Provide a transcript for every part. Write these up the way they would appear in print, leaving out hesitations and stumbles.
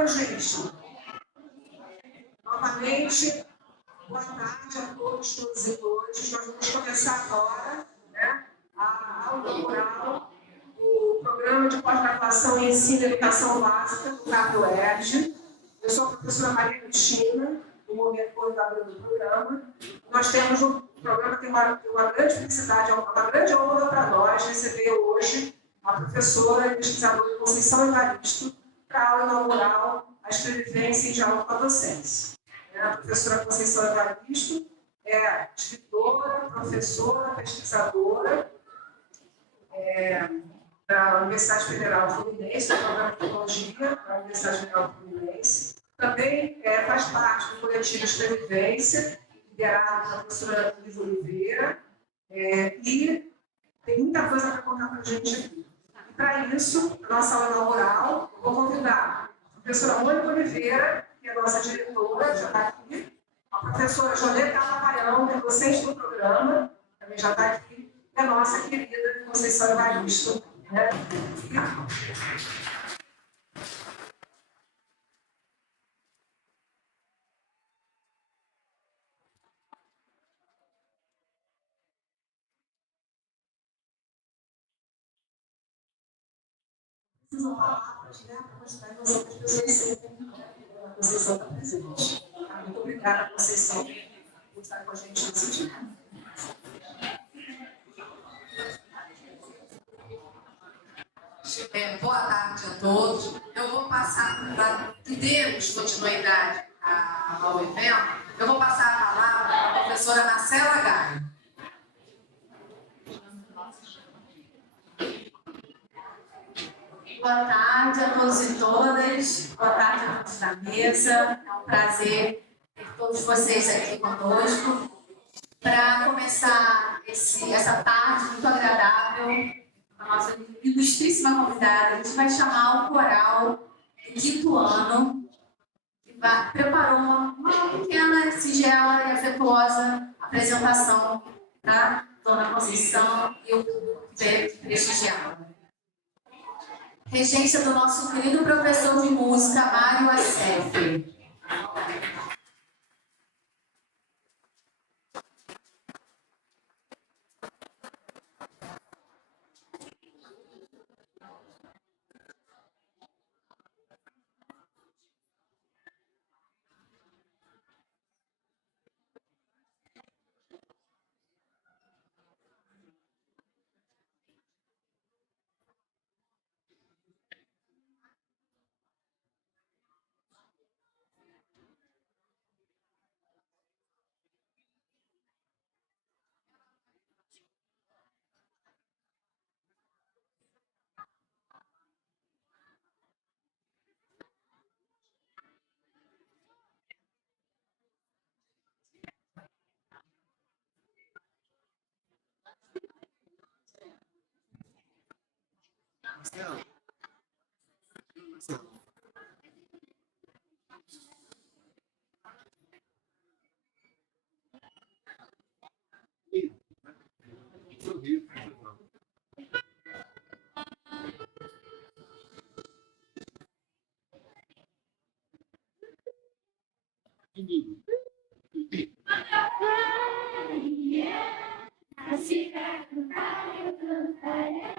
Então, gente, novamente, boa tarde a todos, todas e todos. Nós vamos começar agora, né, a aula inaugural do Programa de Pós-Graduação em Ensino e Educação Básica do CAPUERJ. Eu sou a professora Maria Cristina, no momento coordenadora do programa. Nós temos o programa tem uma grande felicidade, uma grande honra para nós receber hoje a professora e pesquisadora Conceição Evaristo para a aula inaugural, a escrevivência em diálogo com a docência. A professora Conceição Evaristo é escritora, professora, pesquisadora da Universidade Federal Fluminense, do programa de Tecnologia da Universidade Federal Fluminense. Também faz parte do coletivo Escrevivência, liderado pela professora Luísa Oliveira, e tem muita coisa para contar para a gente aqui. E para isso, a nossa aula inaugural, eu vou convidar a professora Mônica Oliveira, que é a nossa diretora, já está aqui, a professora Joneta Rapaião, que é docente do programa, também já está aqui, e a nossa querida Conceição Evaristo. Precisam palavras, né, para mostrar que as outras pessoas sentem a Conceição está presente. Muito obrigada, Conceição, por estar com a gente nesse dia. Boa tarde a todos. Eu vou passar, para termos continuidade ao evento, eu vou passar a palavra para a professora Marcela Gaio. Boa tarde a todos e todas, boa tarde a todos da mesa, é um prazer ter todos vocês aqui conosco. Para começar essa tarde muito agradável, a nossa ilustríssima convidada, a gente vai chamar o coral do 5º ano, que preparou uma pequena, singela e afetuosa apresentação para Dona Conceição e o público que veio prestigiá-la. Regência do nosso querido professor de música, Mário Assef. Nasci pra cantar, eu cantarei.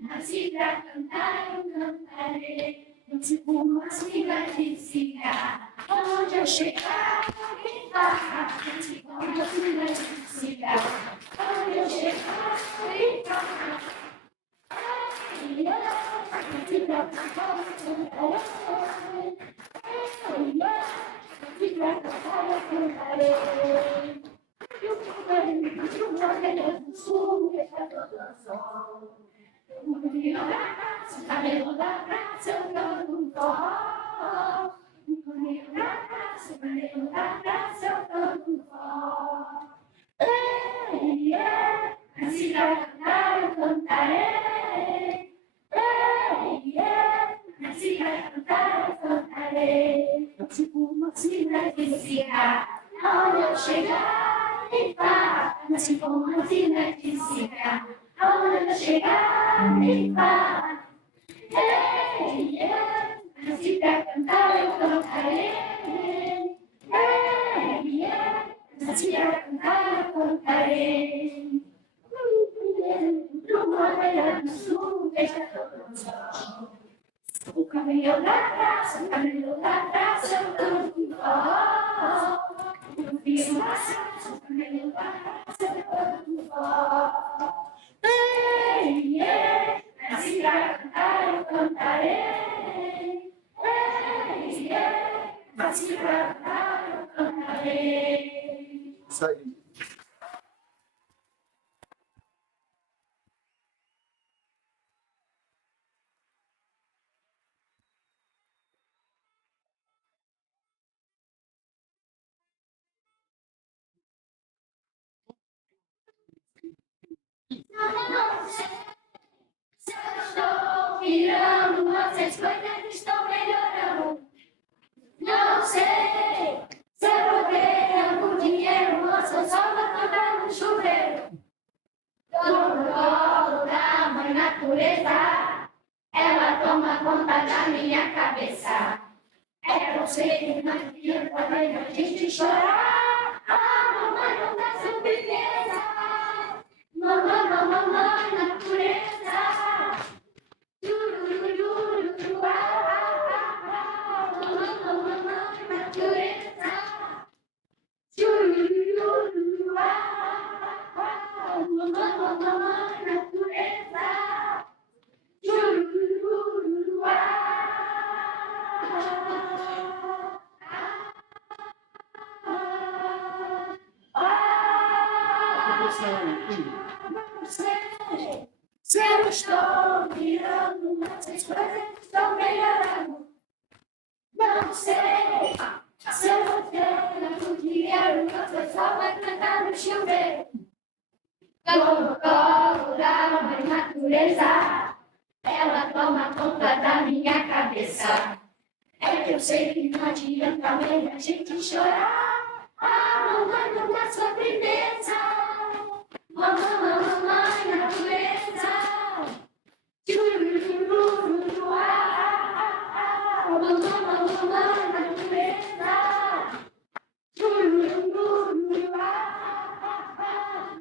Nasci pra cantar, eu cantarei. Tipo uma espiga de cigarro. Onde eu chegar, alguém fala. Tipo uma espiga de cigarro. Onde eu chegar, alguém fala. Nasci pra cantar, eu cantarei. Nasci pra cantar, eu cantarei. Eu cantarei, eu cantarei do sul, do sol. No cabelo da praça, eu canto forró. No cabelo da praça, eu canto forró. Ei, nasci pra cantar, eu cantarei. Ei, nasci pra cantar, eu cantarei. Eu tipo uma sina de cigarro, onde eu chegar e pá. Nasci com uma sina de cigarro, onde eu chegar e pá. Nasci pra cantar, eu cantarei. Nasci pra cantar, eu cantarei. No Maranhão do Sul, deixa todo mundo. O caminhão da praça, o caminhão da praça, eu canto forró. Eu vi uma praça, o caminhão da praça, eu canto forró. Nasci pra cantar, eu cantarei. Nasci pra cantar, eu cantarei. Isso aí. Não sei se eu estou virando, mas as coisas estão melhorando. Não sei se eu vou ganhando dinheiro, ou se eu só vou cantar no chuveiro. Tô no colo da mãe natureza, ela toma conta da minha cabeça. É você que não adianta fazer a gente chorar. A mamãe não dá surpresa. Mamãe, natureza. Mamãe, natureza. Mamãe, natureza. Não sei se eu estou virando, mas as coisas estão melhorando. Não sei se eu vou ter dinheiro, mas eu só vai cantar no chuveiro. Tô no colo da mãe natureza, ela toma conta da minha cabeça. É que eu sei que não adianta ver a gente chorar. A mamãe não dá sobremesa. Mamãe, natureza. Mamãe, natureza.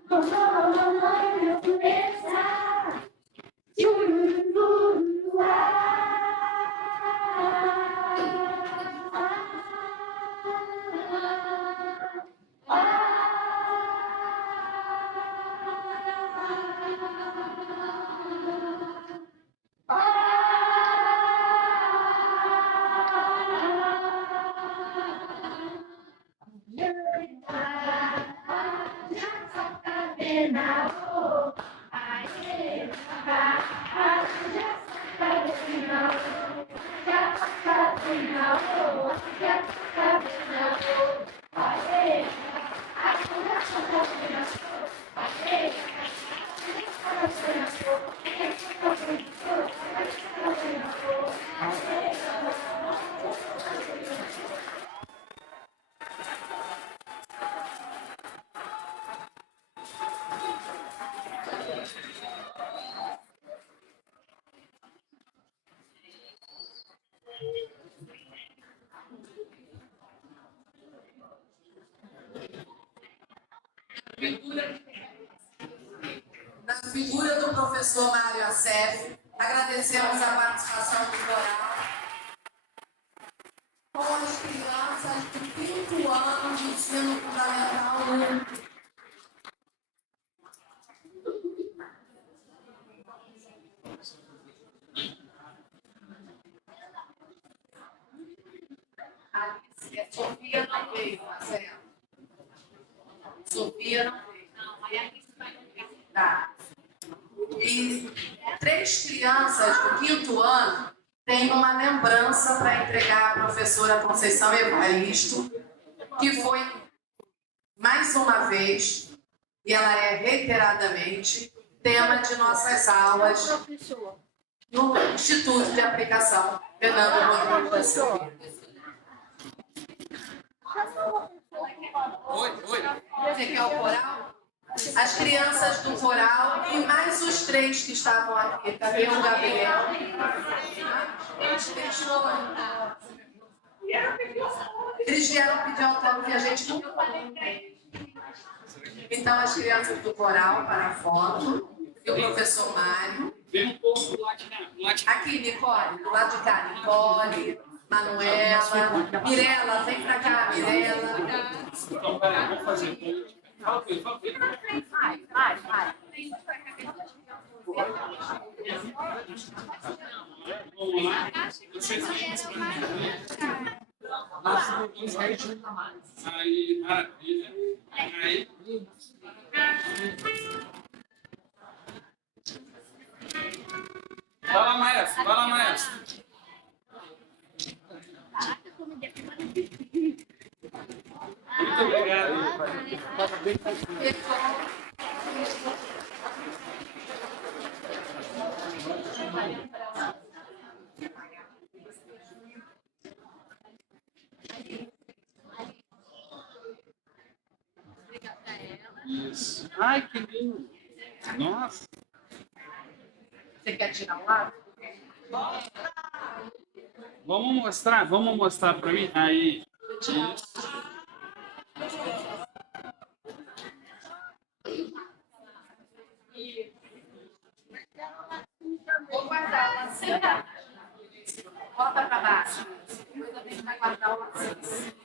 Mamãe, natureza. Na figura do professor Mário Assef, agradecemos a participação do coral com as crianças do 5º ano de ensino fundamental 1. Sofia não veio, Marcelo. Sofia não veio. Não, aí a gente vai tá. E 3 crianças do 5º ano têm uma lembrança para entregar à professora Conceição Evaristo, que foi, mais uma vez, e ela é reiteradamente, tema de nossas aulas no Instituto de Aplicação Fernando Rodrigues da Silva. Oi. Você quer o coral? as crianças do coral e mais os 3 que estavam aqui. Cadê o Gabriel? Eles vieram pedir autógrafo e a gente não falou. Então, as crianças do coral para a foto e o professor Mário. Vem um pouco do lado de cá. Aqui, Nicole, do lado de cá. Nicole, Manuela, Mirela, vem pra cá, Mirela. Então, peraí, vamos fazer. Vai. Vamos lá. Vocês aí, maravilha. Aí. Vai lá, maestro. Muito obrigado. Isso. Ai, que lindo. Nossa. Você quer tirar o lado? Vamos mostrar para mim? Aí. Isso. Vou guardar o lacinho. Bota para baixo. Depois a gente vai guardar o lacinho.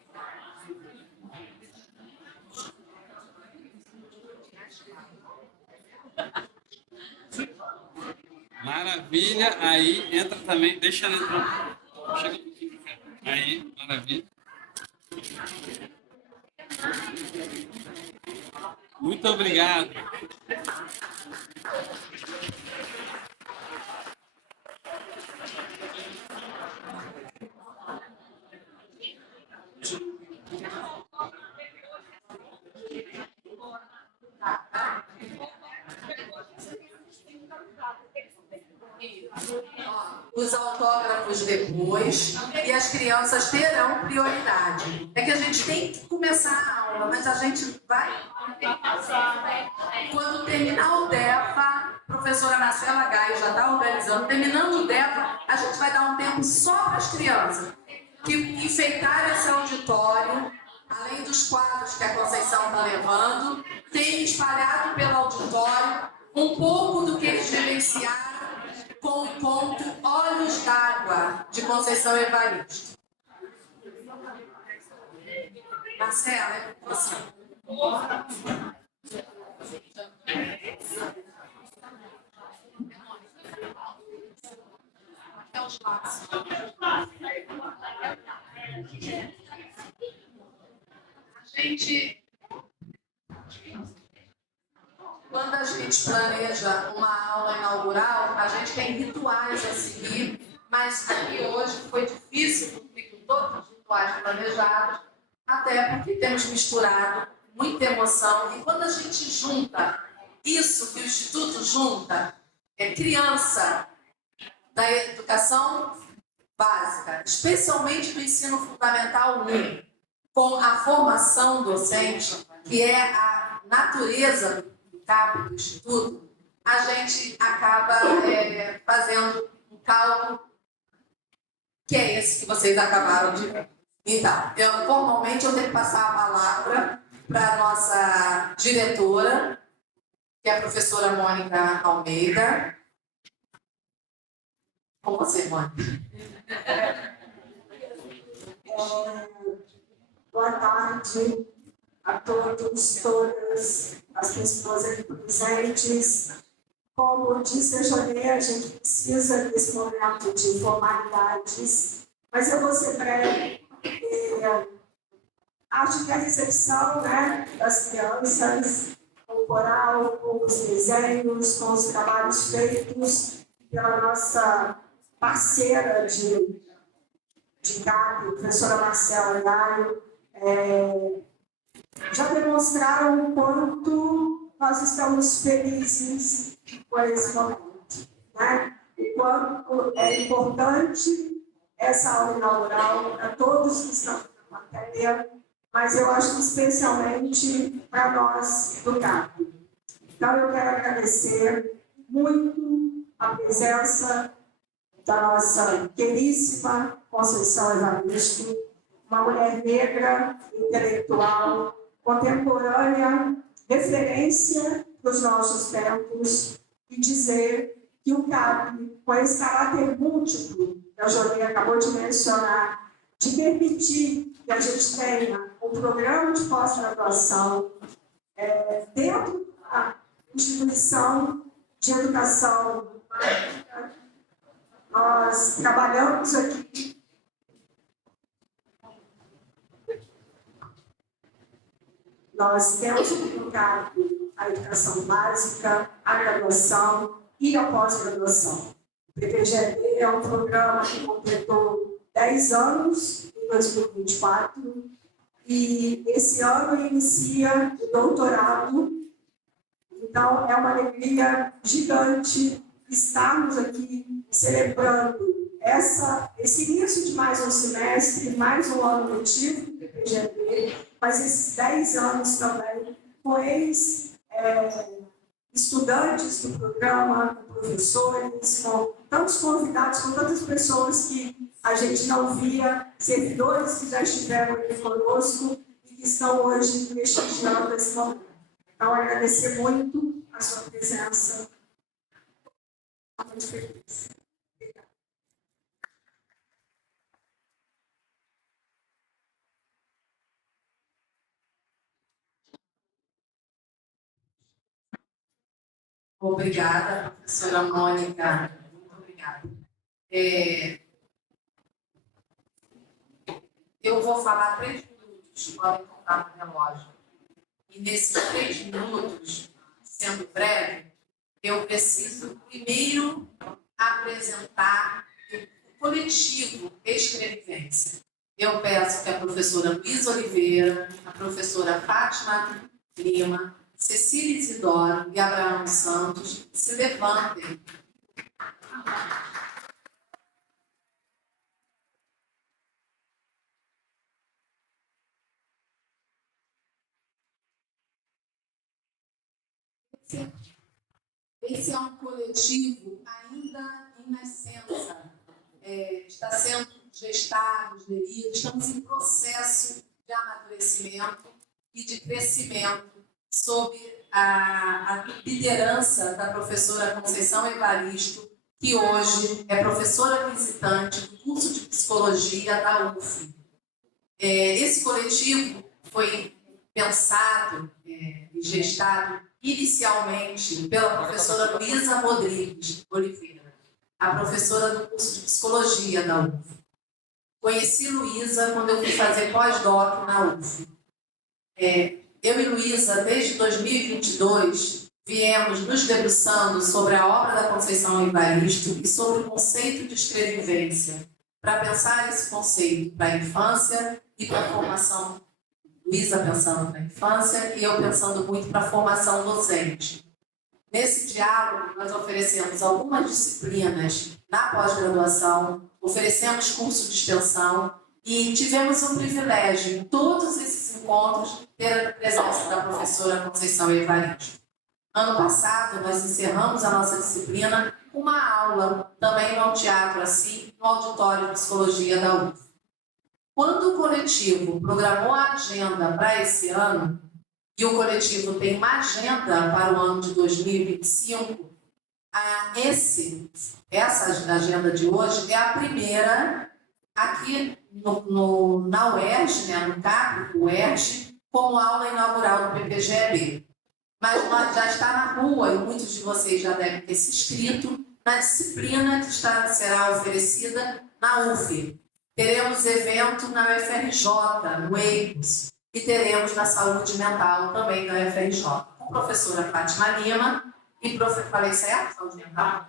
Maravilha. Aí, entra também. Deixa ela entrar. Chega um pouquinho pra cá. Aí, maravilha. Muito obrigado. Os autógrafos depois e as crianças terão prioridade. É que a gente tem que começar a aula, mas a gente vai... Quando terminar o DEFA, a professora Marcela Gaio já está organizando, terminando o DEFA, a gente vai dar um tempo só para as crianças que enfeitaram esse auditório, além dos quadros que a Conceição está levando, tem espalhado pelo auditório um pouco do que eles vivenciaram com o conto Olhos d'Água, de Conceição Evaristo. Marcela, é com você. Até os lados. Quando a gente planeja uma aula inaugural, a gente tem rituais a seguir, mas aqui hoje foi difícil cumprir com todos os rituais planejados, até porque temos misturado muita emoção. E quando a gente junta isso que o Instituto junta, criança da educação básica, especialmente do ensino fundamental 1, com a formação docente, que é a natureza do CAP, do Instituto, a gente acaba fazendo um cálculo que é esse que vocês acabaram de ver. Então, formalmente eu tenho que passar a palavra para a nossa diretora, que é a professora Mônica Almeida. Com você, Mônica. Boa tarde a todos, todas as pessoas aqui presentes. Como disse a Jonê, a gente precisa desse momento de formalidades, mas eu vou ser breve. Acho que a recepção, das crianças, com o coral, com os desenhos, com os trabalhos feitos pela nossa parceira de CAP, a professora Marcela Gaio, já demonstraram o quanto nós estamos felizes por esse momento, o quanto é importante essa aula inaugural para todos que estão na matéria, mas eu acho que especialmente para nós do CAP. Então, eu quero agradecer muito a presença da nossa queríssima Conceição Evaristo, uma mulher negra, intelectual, contemporânea, referência dos nossos tempos, e dizer que o CAP, com esse caráter múltiplo, que a Jolie acabou de mencionar, de permitir que a gente tenha um programa de pós-graduação dentro da instituição de educação básica. Nós trabalhamos aqui nós temos colocado a educação básica, a graduação e a pós-graduação. O PPGD é um programa que completou 10 anos em 2024 e esse ano inicia o doutorado. Então, é uma alegria gigante estarmos aqui celebrando esse início de mais um semestre, mais um ano letivo do PPGD, mas esses 10 anos também com estudantes do programa, com professores, com tantos convidados, com tantas pessoas que a gente não via, servidores que já estiveram aqui conosco e que estão hoje prestigiando esse momento. Então, agradecer muito a sua presença. Muito feliz. Obrigada, professora Mônica. Muito obrigada. Eu vou falar 3 minutos, podem contar no relógio. E nesses 3 minutos, sendo breve, eu preciso primeiro apresentar o coletivo Escrevivência. Eu peço que a professora Luísa Oliveira, a professora Fátima Lima, Cecília Isidoro e Abraão Santos se levantem. Esse é um coletivo ainda em nascença, está sendo gestado, gerido, estamos em processo de amadurecimento e de crescimento sob a liderança da professora Conceição Evaristo, que hoje é professora visitante do curso de Psicologia da UF. Esse coletivo foi pensado e gestado inicialmente pela professora Luísa Rodrigues Oliveira, a professora do curso de Psicologia da UF. Conheci Luísa quando eu fui fazer pós-doc na UF. Eu e Luísa, desde 2022, viemos nos debruçando sobre a obra da Conceição Evaristo e sobre o conceito de escrevivência, para pensar esse conceito para a infância e para a formação. Luísa pensando na infância e eu pensando muito para a formação docente. Nesse diálogo, nós oferecemos algumas disciplinas na pós-graduação, oferecemos curso de extensão e tivemos o privilégio, em todos esses encontros, ter a presença da professora Conceição Evaristo. Ano passado, nós encerramos a nossa disciplina com uma aula, também no teatro assim, no auditório de Psicologia da UF. Quando o coletivo programou a agenda para esse ano, e o coletivo tem uma agenda para o ano de 2025, essa agenda de hoje é a primeira aqui na UERJ, né, no CAP, UERJ, como aula inaugural do PPGD. Mas já está na rua, e muitos de vocês já devem ter se inscrito, na disciplina que será oferecida na UF. Teremos evento na UFRJ, no EICOS, e teremos na saúde mental também na UFRJ, com a professora Fátima Lima e falei certo? Saúde mental?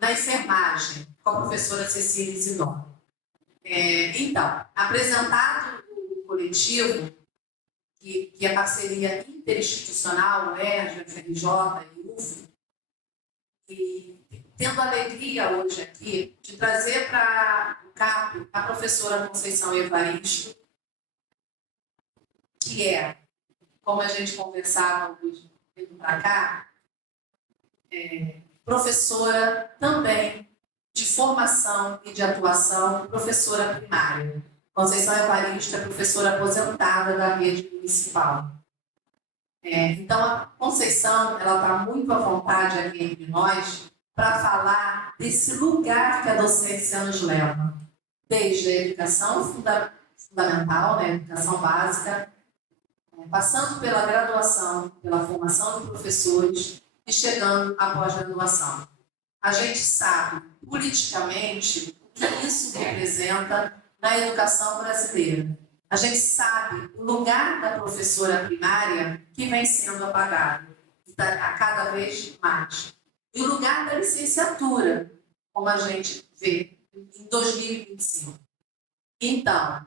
Na enfermagem, com a professora Cecília Isidoro. Então, apresentado o coletivo, que é parceria interinstitucional, UERJ, UFRJ e UF, e tendo a alegria hoje aqui de trazer para o CAP a professora Conceição Evaristo, que é, como a gente conversava hoje vindo para cá, professora também de formação e de atuação, professora primária. Conceição Evaristo é professora aposentada da rede municipal. Então, a Conceição está muito à vontade aqui entre nós para falar desse lugar que a docência nos leva, desde a educação fundamental, né, educação básica, passando pela graduação, pela formação de professores e chegando à pós-graduação. A gente sabe, politicamente, o que isso representa na educação brasileira. A gente sabe o lugar da professora primária que vem sendo apagado a cada vez mais. E o lugar da licenciatura, como a gente vê em 2025. Então,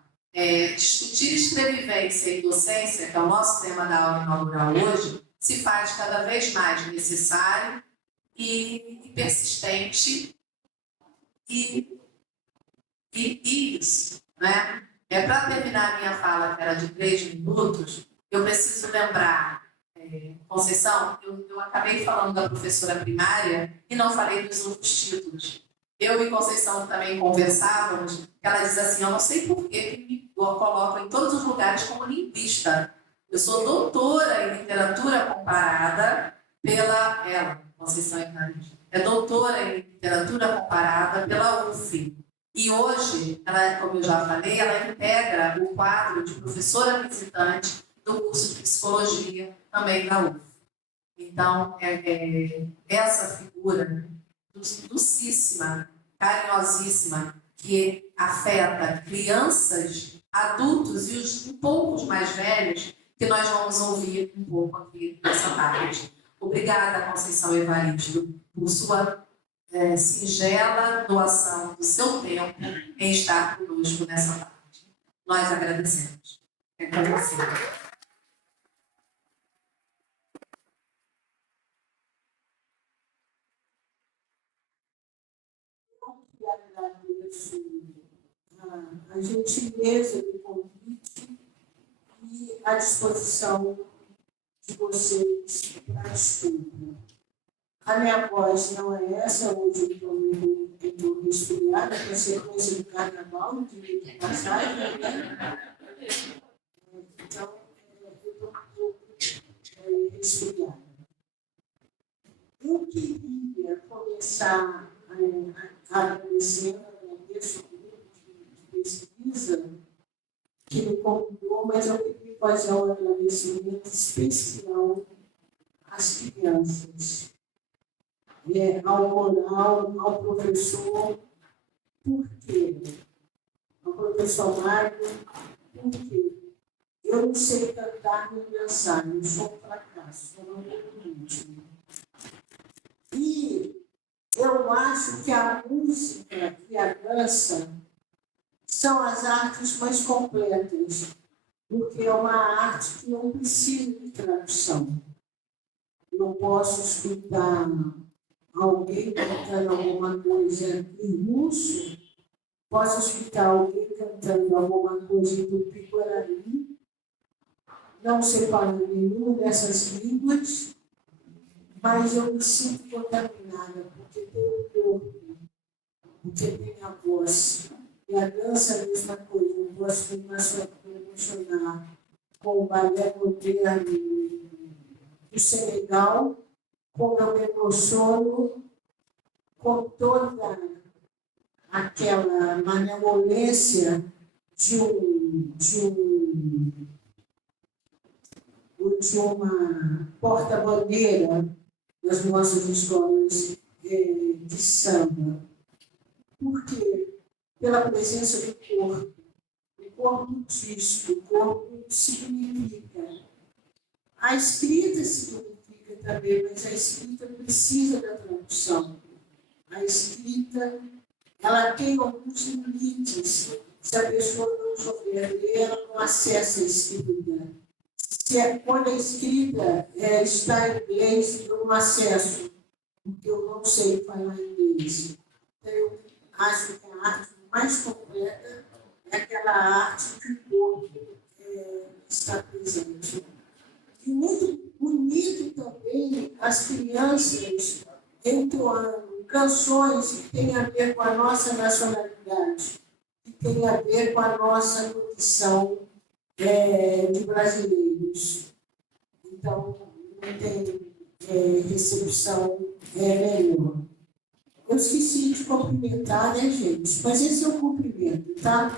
discutir escrevivência e docência, que é o nosso tema da aula inaugural hoje, se faz cada vez mais necessário e persistente e isso, né? Para terminar a minha fala, que era de 3 minutos, eu preciso lembrar, Conceição, eu acabei falando da professora primária e não falei dos outros títulos. Eu e Conceição também conversávamos, ela diz assim, eu não sei por que me colocam em todos os lugares como linguista. Eu sou doutora em literatura comparada pela ela, Conceição Evaristo. É doutora em literatura comparada pela UF. E hoje, ela, como eu já falei, ela integra o quadro de professora visitante do curso de psicologia também da UF. Então, essa figura docíssima, carinhosíssima, que afeta crianças, adultos e os um pouco mais velhos, que nós vamos ouvir um pouco aqui nessa tarde. Obrigada, Conceição Evaristo, por sua singela doação do seu tempo em estar conosco nessa tarde. Nós agradecemos. Agradecemos. A gentileza do convite e a disposição de vocês para estudo. A minha voz não é essa, hoje eu estou resfriada, com a sequência do carnaval, de passagem, né? Então, eu estou um pouco resfriada. Eu queria começar agradecendo, agradeço o grupo de pesquisa que me convidou, mas eu queria fazer um agradecimento especial às crianças. Ao moral, ao professor, por quê? Ao professor Mário, por quê? Eu não sei cantar nem dançar, eu sou um fracasso, sou um último. E eu acho que a música e a dança são as artes mais completas, porque é uma arte que não precisa de tradução. Eu posso escutar alguém cantando alguma coisa em russo, posso escutar alguém cantando alguma coisa em tupi-guarani, não sei falar nenhuma dessas línguas, mas eu me sinto contaminada, porque tem o corpo, porque tem a voz. E a dança é a mesma coisa, eu gosto de me emocionar com o balé moderno do Senegal, como eu me emociono com toda aquela malemolência de uma porta-bandeira das nossas escolas de samba. Por quê? Pela presença do corpo. O corpo diz, o corpo significa. A escrita significa também, mas a escrita precisa da tradução. A escrita, ela tem alguns limites. Se a pessoa não souber ler, ela não acessa a escrita. Quando a escrita está em inglês, eu não acesso, porque eu não sei falar inglês. Então, eu acho que a arte mais completa é aquela arte que o corpo está presente. E muito bonito também as crianças entoando canções que têm a ver com a nossa nacionalidade, que têm a ver com a nossa condição de brasileiros. Então, não tem recepção nenhuma. Eu esqueci de cumprimentar, né, gente? Mas esse é o cumprimento, tá?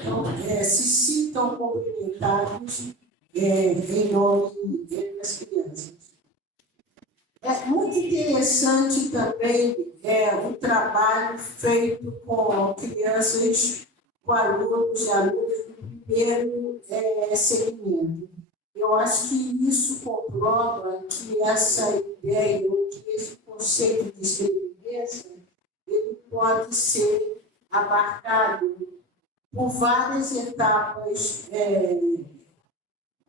Então, se sintam cumprimentados em nome das crianças. É muito interessante também o trabalho feito com crianças, com alunos e alunas do primeiro segmento. Eu acho que isso comprova que essa ideia, ou que esse conceito de experiência, ele pode ser abarcado por várias etapas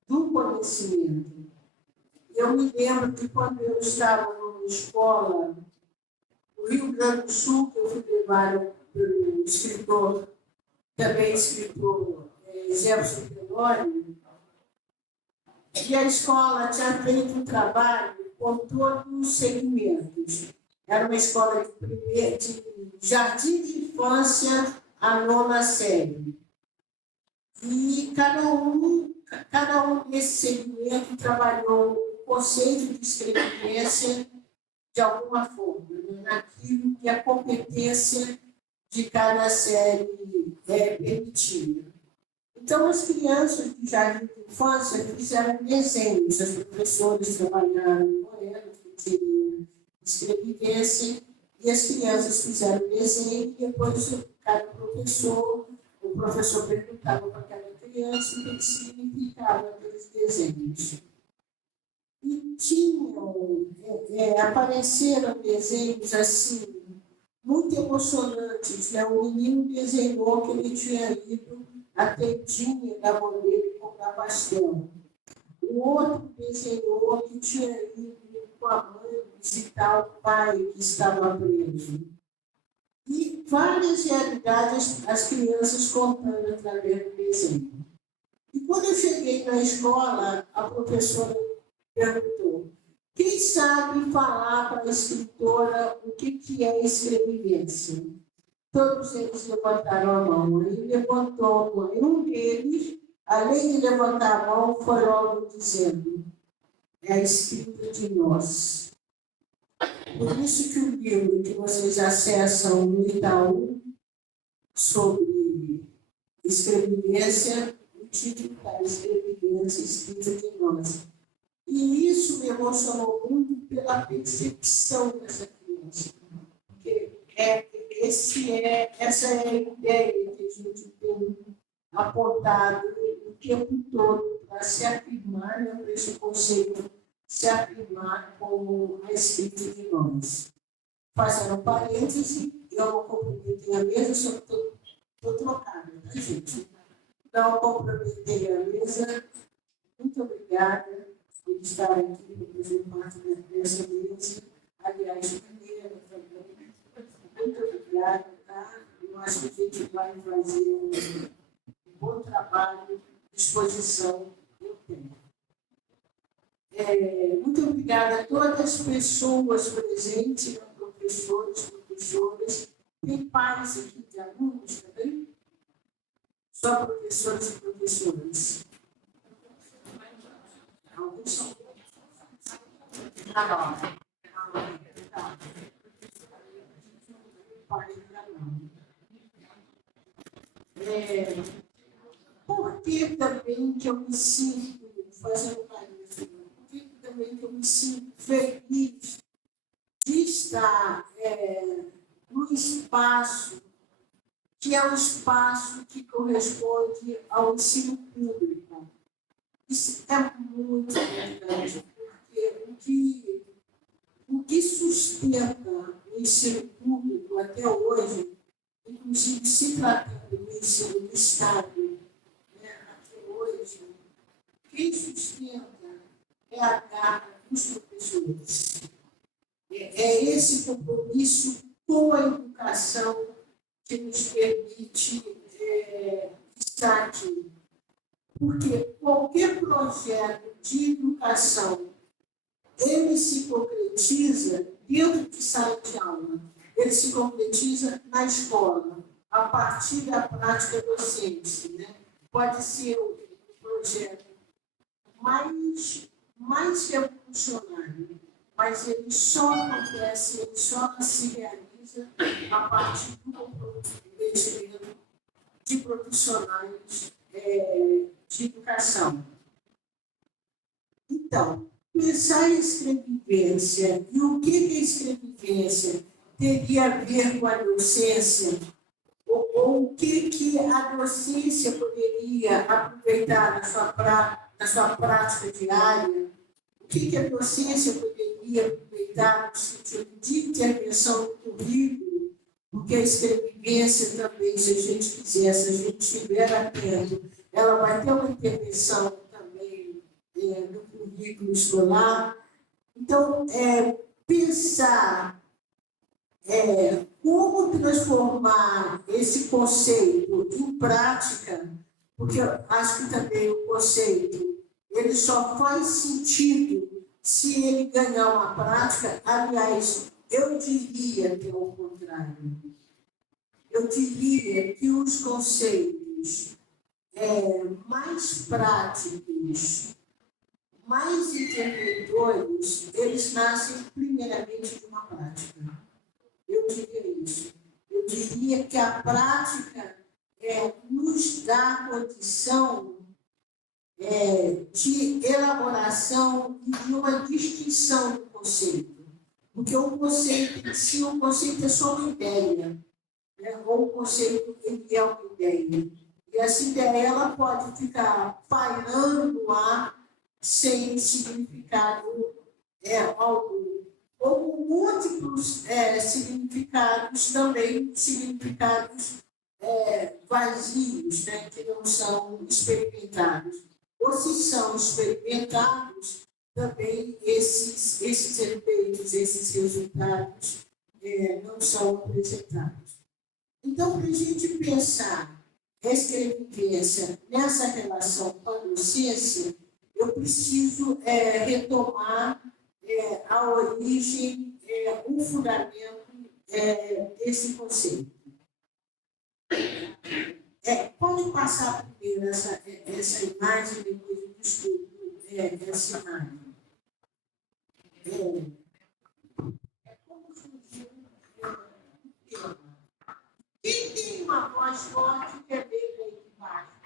do conhecimento. Eu me lembro que quando eu estava numa escola no Rio Grande do Sul, que eu fui levada pelo escritor, também escritor Jefferson Peloni, e a escola tinha feito um trabalho com todos os segmentos. Era uma escola de jardim de infância à 9ª série. E cada um desse segmento trabalhou o conceito de experiência de alguma forma, né, naquilo que a competência de cada série permitia. Então, as crianças do jardim de infância fizeram desenhos, as professoras trabalharam com elas, que seria escrevivência, e as crianças fizeram desenho, e depois cada professor, o professor perguntava para cada criança o que significavam aqueles desenhos. E apareceram desenhos assim, muito emocionantes, né? O menino desenhou que ele tinha ido a tendinha da mulher comprar pastel. O outro desenhou que tinha ido com a mãe visitar o pai que estava preso. E várias realidades as crianças contando através do desenho. E quando eu cheguei na escola, a professora perguntou: quem sabe falar para a escritora o que é escrevivência? Todos eles levantaram a mão. Ele levantou a mão. E um deles, além de levantar a mão, foi logo dizendo: é a escrita de nós. Por isso que o livro que vocês acessam no Itaú sobre escrevivência, o título está Escrevivência, escrita de nós. E isso me emocionou muito pela percepção dessa criança. Porque essa é a ideia que a gente tem apontado o tempo todo para se afirmar, né, para esse conceito se afirmar como a escrita de nós. Fazendo parêntese, eu não comprometei a mesa, só estou trocada, tá, gente? Não comprometei a mesa. Muito obrigada por estar aqui, por fazer parte dessa mesa. Aliás, primeira também. Muito obrigada, tá? Eu acho que a gente vai fazer um bom trabalho, disposição, eu tenho. Muito obrigada a todas as pessoas presentes, professores, professoras. Tem pais aqui de alunos também? Só professores e professoras. Alguns são. Por que também que eu me sinto, fazendo parênteses, por que também que eu me sinto feliz de estar num espaço que é um espaço que corresponde ao ensino público. Isso é muito importante, porque o que sustenta o ensino público até hoje, inclusive se tratando do ensino do Estado, né, até hoje, quem sustenta é a garra dos professores. É esse compromisso com a educação que nos permite estar aqui. Porque qualquer projeto de educação ele se concretiza dentro de sala de aula, ele se concretiza na escola, a partir da prática docente, né? Pode ser um projeto mais revolucionário, mas ele só acontece, ele só se realiza a partir do comprometimento de profissionais de educação. Então, pensar em escrevivência e o que a escrevivência teria a ver com a docência, ou o que a docência poderia aproveitar na sua prática diária, o que a docência poderia aproveitar no sentido de intervenção do currículo, porque a escrevivência também, se a gente quiser, se a gente estiver atento, ela vai ter uma intervenção também no currículo escolar. Então, pensar como transformar esse conceito em prática, porque eu acho que também o conceito ele só faz sentido se ele ganhar uma prática. Aliás, eu diria que é o contrário. Eu diria que os conceitos mais práticos, mais interventores, eles nascem primeiramente de uma prática. Eu diria isso. Eu diria que a prática nos dá condição de elaboração e de uma distinção do conceito. Porque o conceito em si, o conceito é só uma ideia, né? Ou o conceito ele é uma ideia. E essa ideia ela pode ficar pairando no ar sem significado algum. Ou com múltiplos significados, também significados vazios, né, que não são experimentados. Ou se são experimentados, também esses efeitos, esses resultados não são apresentados. Então, para a gente pensar a escrevivência nessa relação com a docência, eu preciso retomar a origem, o fundamento desse conceito. Pode passar primeiro essa imagem, depois eu discuto essa imagem. Como surgiu o tema. Quem tem uma voz forte que é bem aí embaixo?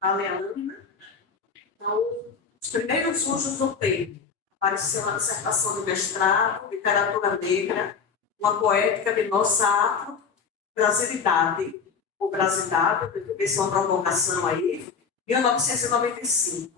Ana. Então, os primeiros usos do termo. Apareceu na dissertação de mestrado, literatura negra, uma poética de nossa afro-brasilidade, ou brasilidade, eu tenho uma provocação aí, 1995.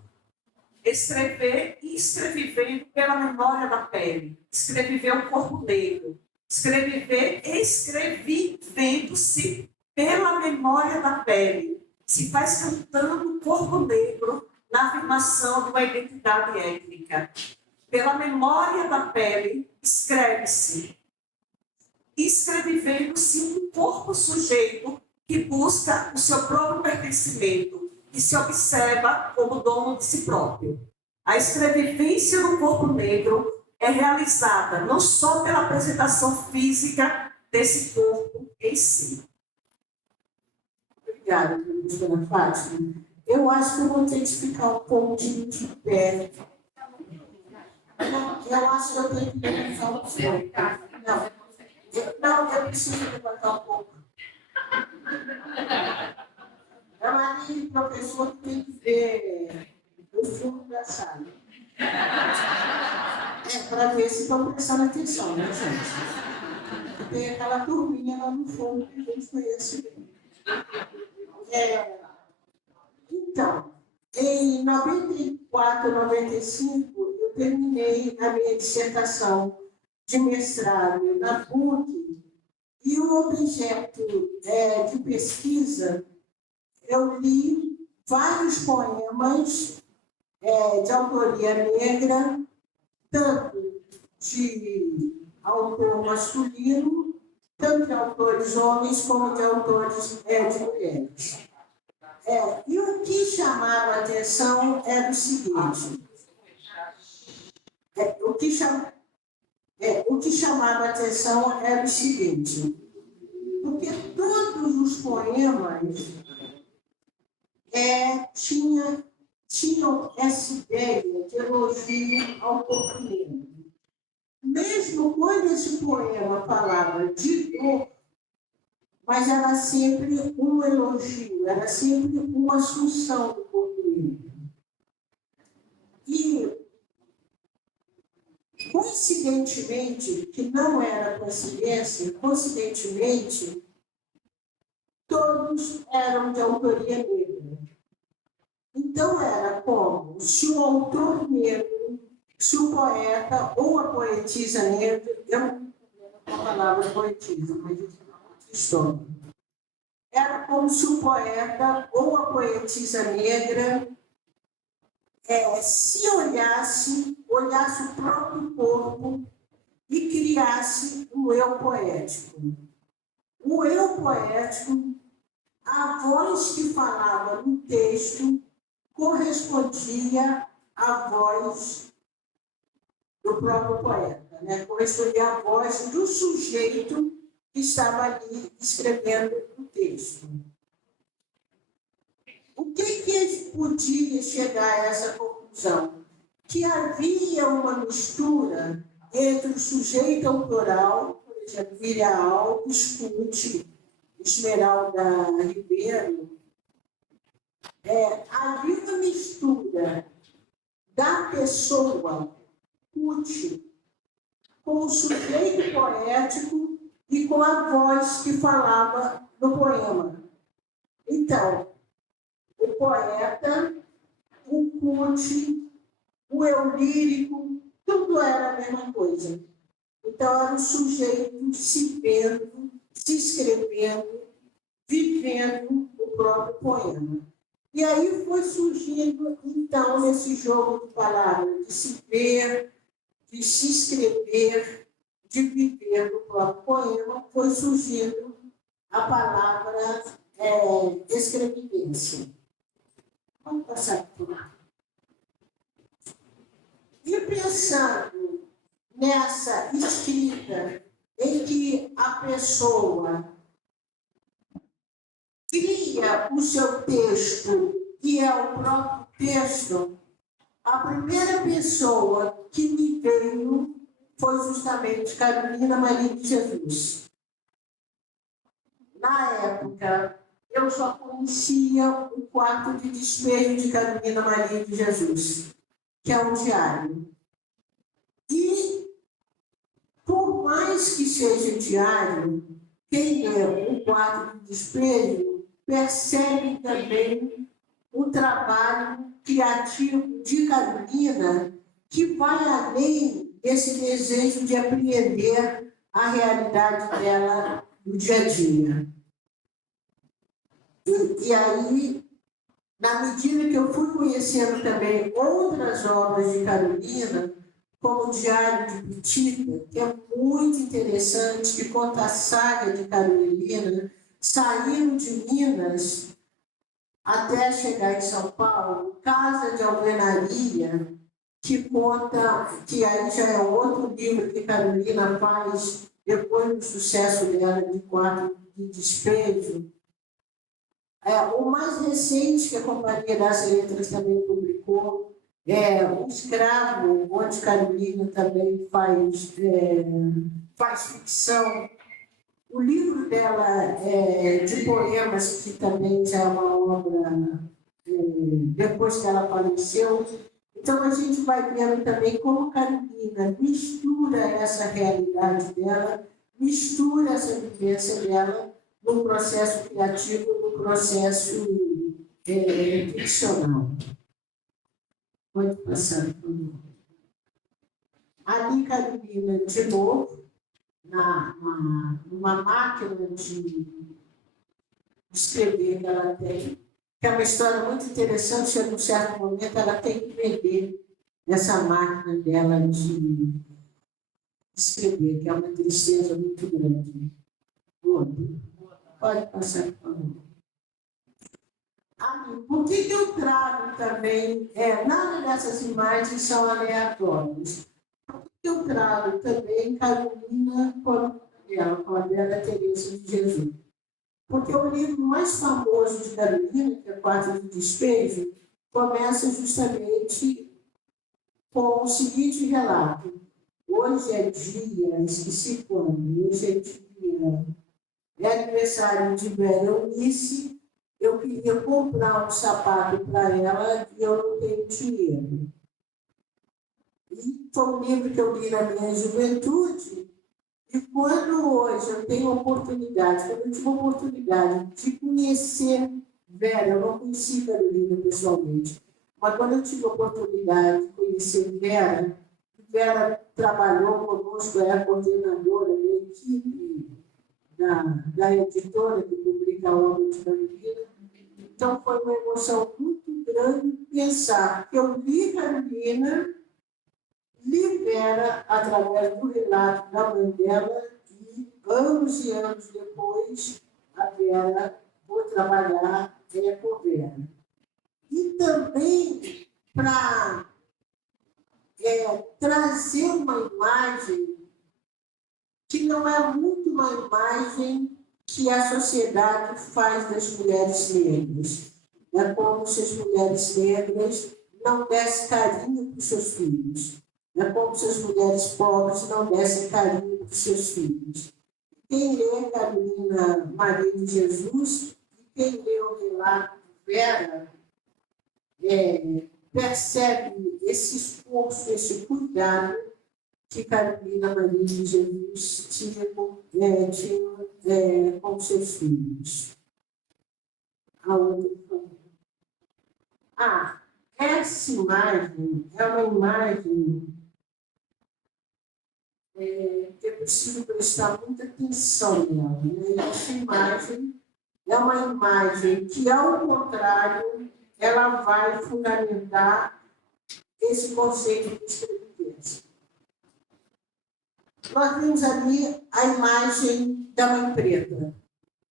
Escrever e escrevivendo pela memória da pele. Escreviver o corpo negro. Escreviver escrevivendo-se pela memória da pele. Se faz cantando o corpo negro na afirmação de uma identidade étnica. Pela memória da pele, escreve-se. Escrevivendo-se um corpo sujeito que busca o seu próprio pertencimento e se observa como dono de si próprio. A escrevivência do corpo negro é realizada não só pela apresentação física desse corpo em si. Obrigada, professora Fátima. Eu acho que eu vou ter que ficar um pouquinho de pé. Não, eu acho que eu tenho que levantar um pouco. Não, eu preciso levantar um pouco. É uma linha de professor que tem que ver o fundo da sala. Para ver se estão prestando atenção, né, gente? Tem aquela turminha lá no fundo que a gente conhece bem. Então, em 94, 95, eu terminei a minha dissertação de mestrado na PUC e o objeto de pesquisa, eu li vários poemas de autoria negra, tanto de autor masculino, tanto de autores homens como de autores de mulheres. E o que chamava a atenção era o seguinte: o que chamava a atenção era o seguinte, porque todos os poemas tinham essa ideia de elogio ao corpo negro. Mesmo quando esse poema falava de dor, mas era sempre um elogio, era sempre uma assunção do corpo negro. E, coincidentemente, que não era coincidência, coincidentemente, todos eram de autoria negra. Então, era como se o autor negro, se o poeta ou a poetisa negra, eu não lembro a palavra poetisa, mas isso é uma outra história. Era como se o poeta ou a poetisa negra se olhasse o próprio corpo e criasse um eu poético. O eu poético, a voz que falava no texto, correspondia à voz do próprio poeta, né? Correspondia à voz do sujeito que estava ali escrevendo o texto. O que podia chegar a essa conclusão? Que havia uma mistura entre o sujeito autoral, por exemplo, Vira Alves, Cuti, Esmeralda Ribeiro. Havia uma mistura da pessoa Cuti com o sujeito poético e com a voz que falava no poema. Então, o poeta, o Cuti, o eu lírico, tudo era a mesma coisa. Então, era o sujeito se vendo, se escrevendo, vivendo o próprio poema. E aí foi surgindo, então, nesse jogo de palavras, de se ver, de se escrever, de viver o próprio poema, foi surgindo a palavra escrevivência. Vamos passar por lá. E pensando nessa escrita em que a pessoa cria o seu texto, que é o próprio texto, a primeira pessoa que me veio foi justamente Carolina Maria de Jesus. Na época, eu só conhecia o quarto de despejo de Carolina Maria de Jesus, que é um diário. E, por mais que seja diário, quem lê o quarto de despejo percebe também o trabalho criativo de Carolina, que vai além desse desejo de apreender a realidade dela no dia a dia. E aí, na medida que eu fui conhecendo também outras obras de Carolina, como o Diário de Petita, que é muito interessante, que conta a saga de Carolina, saindo de Minas até chegar em São Paulo, Casa de Alvenaria, que conta, que aí já é outro livro que Carolina faz depois do sucesso dela de Quarto de Despejo. O mais recente que a Companhia das Letras também publicou é O Escravo, onde Carolina também faz ficção. O livro dela de poemas, que também já é uma obra depois que ela faleceu. Então, a gente vai vendo também como Carolina mistura essa realidade dela, mistura essa vivência dela no processo criativo, no processo ficcional. Pode passar, por favor. Ali, Carolina, de novo, numa máquina de escrever que ela tem, que é uma história muito interessante, que, num certo momento, ela tem que vender essa máquina dela descrever, que é uma tristeza muito grande. Pode passar, por favor. Por que eu trago também, nada dessas imagens são aleatórias. Por que eu trago também Carolina com a Bela Teresa de Jesus? Porque o livro mais famoso de Carolina, que é Quarto de Despejo, começa justamente com o seguinte relato. Hoje é dia, esqueci quando, hoje é dia, é aniversário de Vera Eunice, eu queria comprar um sapato para ela e eu não tenho dinheiro. E foi um livro que eu li na minha juventude, e quando hoje eu tenho oportunidade, quando eu tive a oportunidade de conhecer Vera, eu não conheci Carolina pessoalmente, mas quando eu tive a oportunidade de conhecer Vera, Vera trabalhou conosco, é a coordenadora da equipe da editora que publica a obra de Carolina. Então, foi uma emoção muito grande pensar que eu li Carolina, li Vera através do relato da mãe dela, anos e anos depois, a Vera foi trabalhar com Vera. E também para trazer uma imagem que não é muito uma imagem que a sociedade faz das mulheres negras. É como se as mulheres negras não dessem carinho para os seus filhos. É como se as mulheres pobres não dessem carinho para os seus filhos. Quem lê Carolina Maria de Jesus e quem lê o relato de Vera percebe esse esforço, esse cuidado que Carolina Maria de Jesus tinha com seus filhos. A outra, essa imagem é uma imagem que é preciso prestar muita atenção nela. Né? Essa imagem é uma imagem que, ao contrário, ela vai fundamentar esse conceito de escravidez. Nós vemos ali a imagem da mãe preta.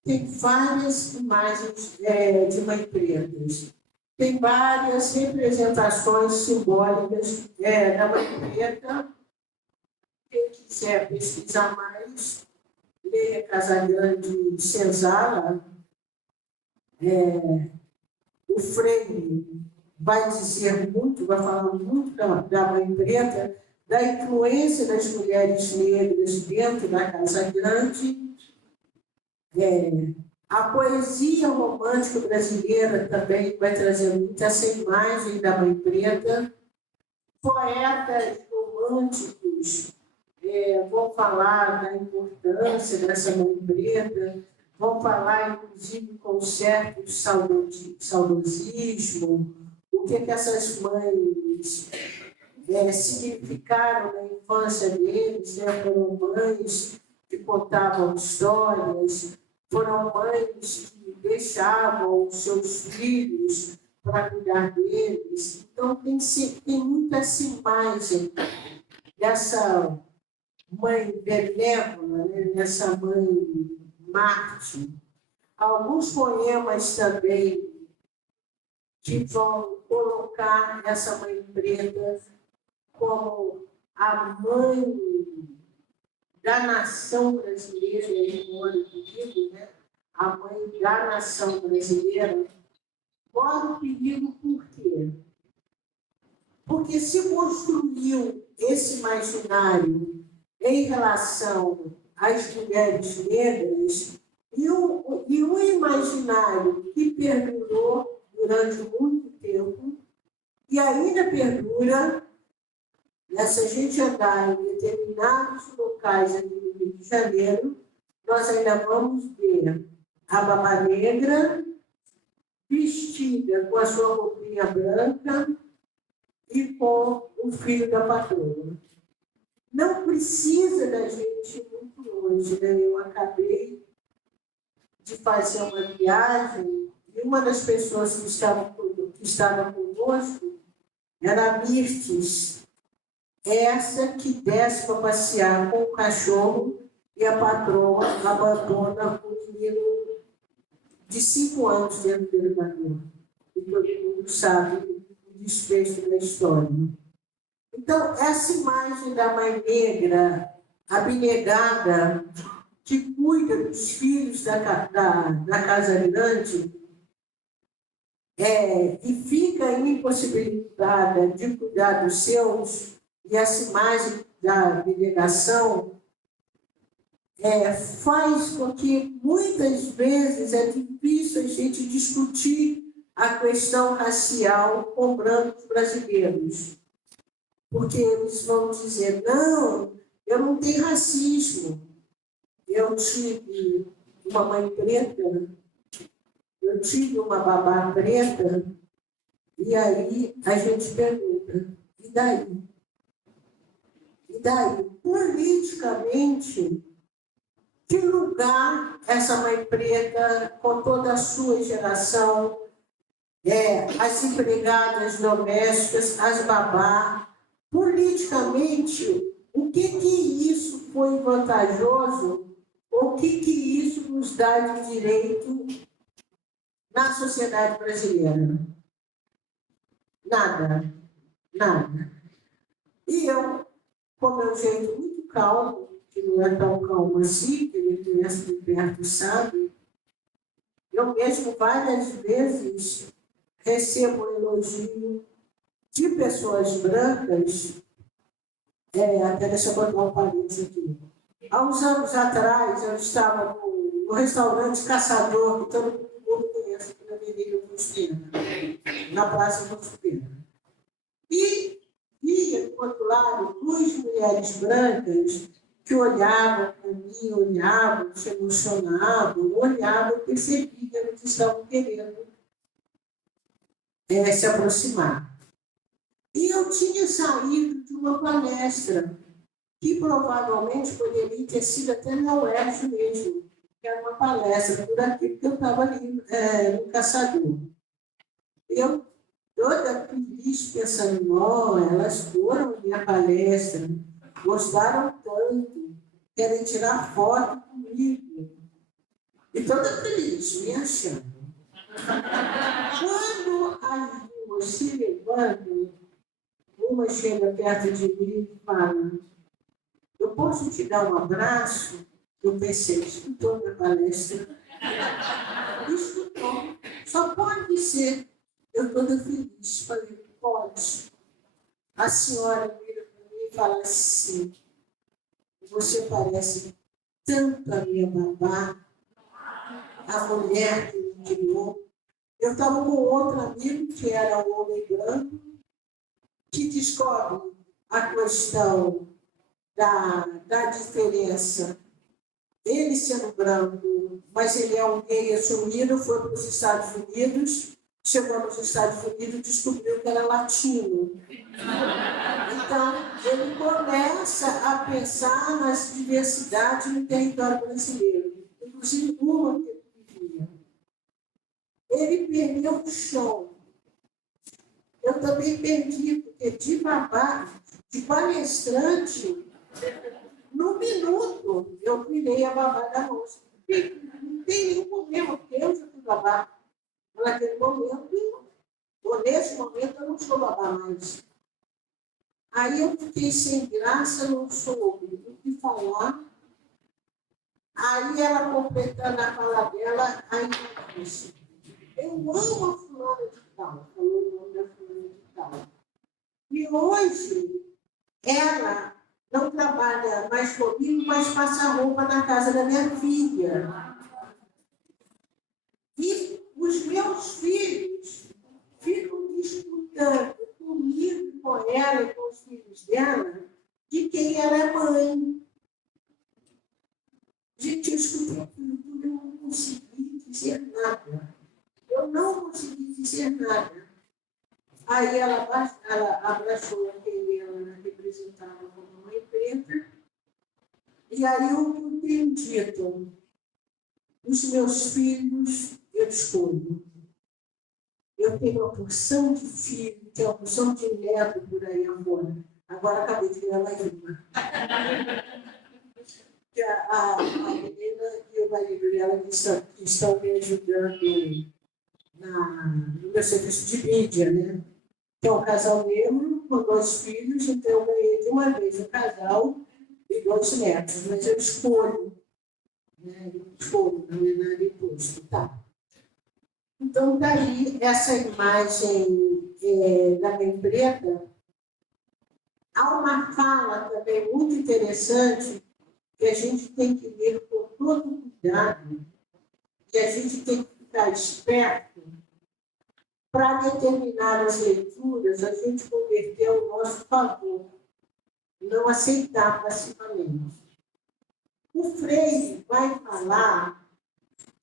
Tem várias imagens de mãe pretas. Tem várias representações simbólicas da mãe preta. Quem quiser pesquisar mais, leia Casagrande de Senzala. O Freire vai dizer muito, vai falar muito da mãe preta, da influência das mulheres negras dentro da Casa Grande. A poesia romântica brasileira também vai trazer muito essa imagem da mãe preta. Poetas românticos vão falar da importância dessa mãe preta, vão falar, inclusive, com certo saudosismo, o que essas mães significaram na infância deles, né? Foram mães que contavam histórias, foram mães que deixavam os seus filhos para cuidar deles. Então, tem muita essa imagem dessa mãe benévola, né? Dessa mãe Marte. Alguns poemas também que vão colocar essa mãe preta como a mãe da nação brasileira, ele mora comigo, né? A mãe da nação brasileira. Mora o perigo por quê? Porque se construiu esse imaginário em relação às mulheres negras e um imaginário que perdurou durante muito tempo e ainda perdura. Se a gente andar em determinados locais aqui no Rio de Janeiro, nós ainda vamos ver a Babá Negra vestida com a sua roupinha branca e com o filho da patroa. Não precisa da gente ir muito longe, né? Eu acabei de fazer uma viagem e uma das pessoas que estava conosco era a Mirtes, essa que desce para passear com o cachorro e a patroa abandona o menino de 5 anos dentro do elevador. E todo mundo sabe o desfecho da história. Então, essa imagem da mãe negra, abnegada, que cuida dos filhos da casa grande, e fica impossibilitada de cuidar dos seus, e essa imagem da abnegação faz com que muitas vezes é difícil a gente discutir a questão racial com brancos brasileiros. Porque eles vão dizer, não, eu não tenho racismo. Eu tive uma mãe preta, eu tive uma babá preta, e aí a gente pergunta, e daí? E daí? Politicamente, que lugar essa mãe preta, com toda a sua geração, as empregadas domésticas, as babás, politicamente, o que isso foi vantajoso, o que isso nos dá de direito na sociedade brasileira? Nada, nada. E eu, com meu jeito muito calmo, que não é tão calmo assim, que ele conhece de perto, sabe? Eu mesmo várias vezes recebo um elogio de pessoas brancas, até deixa eu botar um parênteses aqui. Há uns anos atrás, eu estava no restaurante Caçador, que todo mundo conhece aqui na Avenida Augusto Pena, na Praça Augusto Pena. E via, do outro lado, 2 mulheres brancas que olhavam para mim, olhavam, se emocionavam, olhavam, percebiam que eles estavam querendo se aproximar. E eu tinha saído de uma palestra, que provavelmente poderia ter sido até na UERJ mesmo, que era uma palestra por aqui, porque eu estava ali no Caçador. Eu, toda feliz, pensando, não, elas foram à minha palestra, gostaram tanto, querem tirar foto comigo. E toda feliz, me achando. Quando as duas se levantam, uma chega perto de mim e fala, eu posso te dar um abraço? Eu pensei, escutou minha palestra? Escutou. Só pode ser. Eu toda feliz. Falei, pode. A senhora vira para mim e fala assim, você parece tanto a minha babá, a mulher que me criou. Eu estava com outro amigo, que era um homem branco, que descobre a questão da diferença. Ele sendo branco, mas ele é um gay assumido, foi para os Estados Unidos, chegou nos Estados Unidos e descobriu que era latino. Então, ele começa a pensar nas diversidades no território brasileiro, inclusive uma que ele vivia. Ele perdeu o chão. Eu também perdi, porque de babá, de palestrante, no minuto eu virei a babá da moça. Não tem nenhum problema, porque eu já fui babá. Naquele momento, ou nesse momento, eu não sou babá mais. Aí eu fiquei sem graça, não soube o que falar. Aí ela, completando a fala dela, aí ela disse, eu amo a fulana de tal, falou o nome da fulana de tal. E hoje, ela não trabalha mais comigo, mas passa roupa na casa da minha filha. E os meus filhos ficam disputando comigo, com ela e com os filhos dela, de quem ela é mãe. Gente, eu escutei aquilo tudo, eu não consegui dizer nada. Eu não consegui dizer nada. Aí ela abraçou quem ela representava como mãe preta. E aí eu tenho dito, os meus filhos, eu escolho. Eu tenho uma porção de filhos, tenho uma porção de neto por aí agora. Agora acabei de criar mais uma. Que a menina e o marido dela que estão me ajudando no meu serviço de mídia, né? Que é um casal negro com 2 filhos, então eu ganhei de uma vez um casal e 2 netos, mas eu escolho, né? Eu escolho, não é nada imposto, tá? Então, daí, essa imagem da Mãe Preta, há uma fala também muito interessante que a gente tem que ler com todo cuidado, que a gente tem que ficar esperto para determinadas leituras a gente converter ao nosso favor, não aceitar passivamente. O Freire vai falar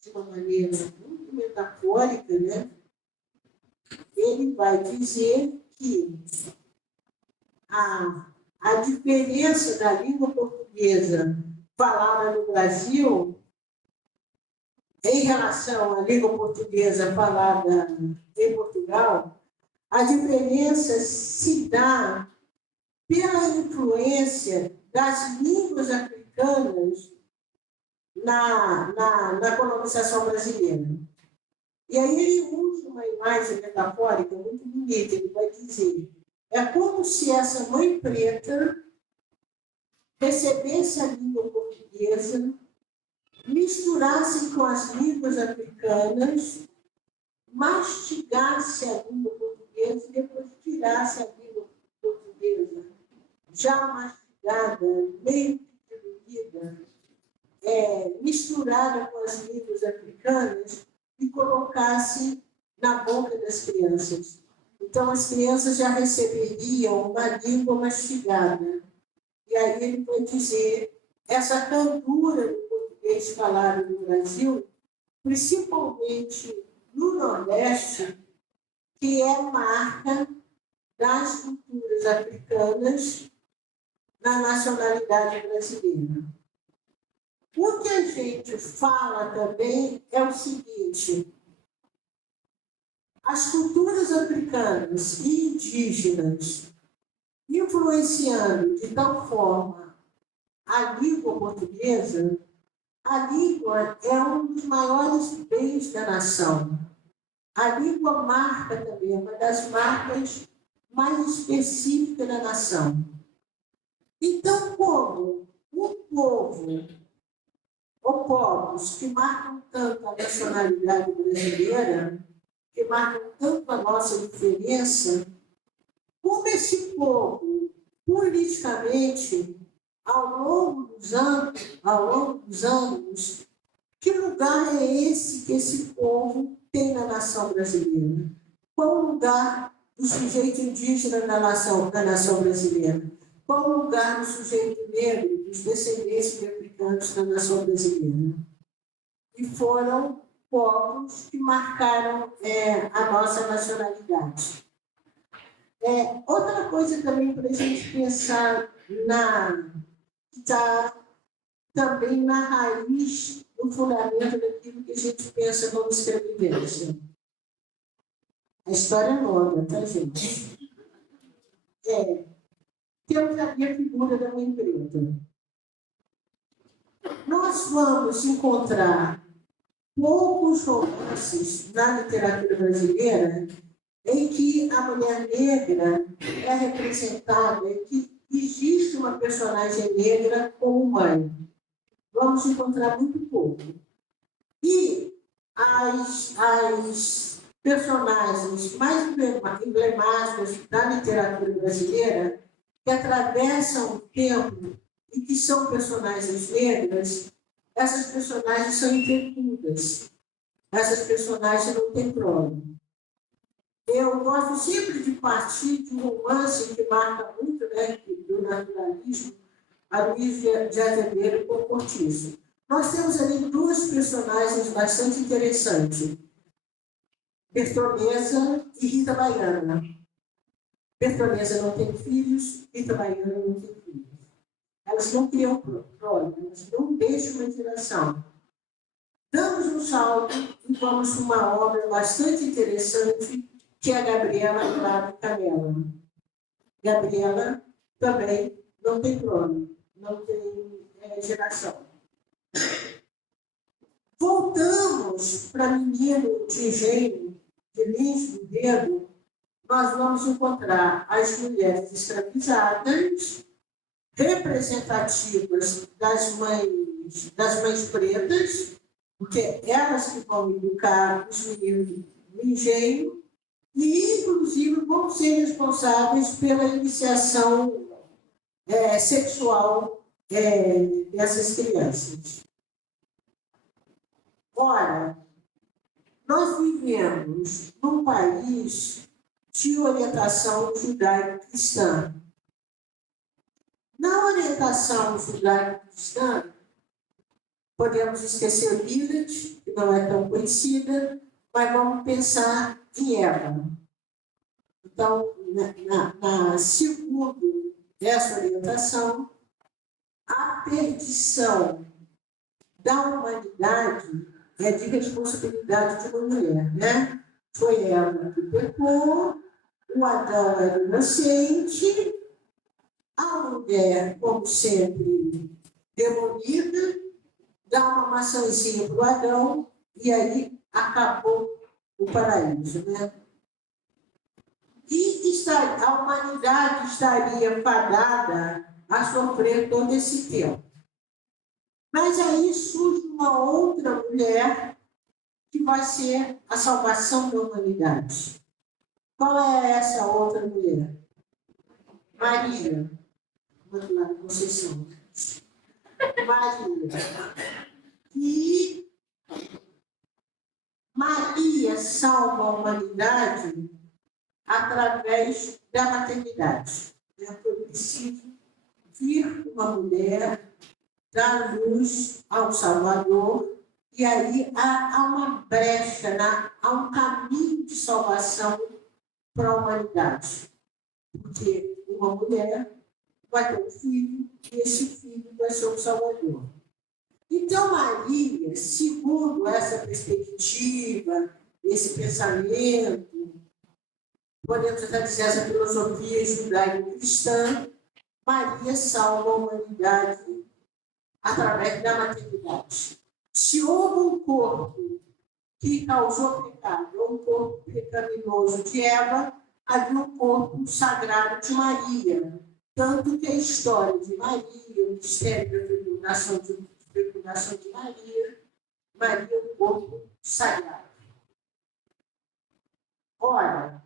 de uma maneira muito metafórica, né? Ele vai dizer que a diferença da língua portuguesa falada no Brasil em relação à língua portuguesa falada em Portugal, a diferença se dá pela influência das línguas africanas na colonização brasileira. E aí ele usa uma imagem metafórica muito bonita, ele vai dizer, é como se essa mãe preta recebesse a língua portuguesa, misturasse com as línguas africanas, mastigasse a língua portuguesa e depois tirasse a língua portuguesa, já mastigada, meio diluída, misturada com as línguas africanas e colocasse na boca das crianças. Então, as crianças já receberiam uma língua mastigada. E aí ele vai dizer, essa candura do português falado no Brasil, principalmente no Nordeste, que é marca das culturas africanas na nacionalidade brasileira. O que a gente fala também é o seguinte, as culturas africanas e indígenas influenciando de tal forma a língua portuguesa, a língua é um dos maiores bens da nação. A língua marca também, é uma das marcas mais específicas da nação. Então, como o povo, ou povos que marcam tanto a nacionalidade brasileira, que marcam tanto a nossa diferença, como esse povo, politicamente, ao longo dos anos, que lugar é esse que esse povo tem na nação brasileira? Qual o lugar do sujeito indígena na nação brasileira? Qual o lugar do sujeito negro, dos descendentes de africanos na nação brasileira? E foram povos que marcaram a nossa nacionalidade. Outra coisa também para a gente pensar está também na raiz do fundamento daquilo que a gente pensa como escrevivência. A história é longa, tá, gente? Temos aqui a figura da Mãe Preta. Nós vamos encontrar poucos romances na literatura brasileira em que a mulher negra é representada, em que existe uma personagem negra como mãe. Vamos encontrar muito pouco. E as personagens mais emblemáticas da literatura brasileira, que atravessam o tempo e que são personagens negras, essas personagens são interrompidas. Essas personagens não têm prole. Eu gosto sempre de partir de um romance que marca muito, né, do naturalismo, a Luiz de Azevedo com Cortiço. Nós temos ali 2 personagens bastante interessantes, Bertoleza e Rita Baiana. Bertoleza não tem filhos, Rita Baiana não tem filhos. Elas não criam prole, elas não deixam uma geração. Damos um salto e vamos para uma obra bastante interessante, que é a Gabriela Flávio Canella. Gabriela também não tem clone, não tem geração. Voltamos para menino de engenho, de Lins do Dedo, nós vamos encontrar as mulheres escravizadas, representativas das mães pretas, porque elas que vão educar os meninos do engenho, e, inclusive, vão ser responsáveis pela iniciação sexual dessas crianças. Ora, nós vivemos num país de orientação judaico-cristã. Na orientação judaico-cristã, podemos esquecer Lilith, que não é tão conhecida, mas vamos pensar em Eva. Então, segundo essa orientação, a perdição da humanidade é de responsabilidade de uma mulher, né? Foi ela que pecou, o Adão era inocente, a mulher, como sempre, demonida, dá uma maçãzinha para o Adão e aí acabou o paraíso, né? E a humanidade estaria fadada a sofrer todo esse tempo. Mas aí surge uma outra mulher que vai ser a salvação da humanidade. Qual é essa outra mulher? Maria. Imaculada Conceição. Maria. E Maria salva a humanidade através da maternidade. Foi preciso vir uma mulher dar luz ao Salvador, e aí há uma brecha, há um caminho de salvação para a humanidade. Porque uma mulher vai ter um filho, e esse filho vai ser o Salvador. Então, Maria, segundo essa perspectiva, esse pensamento, podemos até dizer essa filosofia judaico-cristã, Maria salva a humanidade através da maternidade. Se houve um corpo que causou pecado, ou um corpo pecaminoso de Eva, havia um corpo sagrado de Maria. Tanto que a história de Maria, o mistério da fecundação de Maria, Maria é um corpo sagrado. Ora,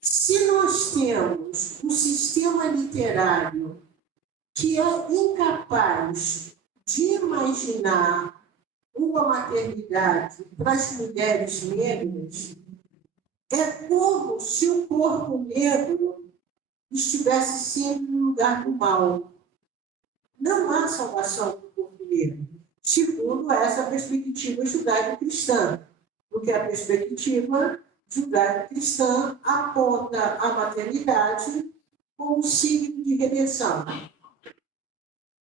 se nós temos um sistema literário que é incapaz de imaginar uma maternidade para as mulheres negras, é como se o corpo negro estivesse sempre no lugar do mal. Não há salvação para o corpo negro, segundo essa perspectiva judaico-cristã, porque a perspectiva judaico-cristã aponta a maternidade como signo de redenção.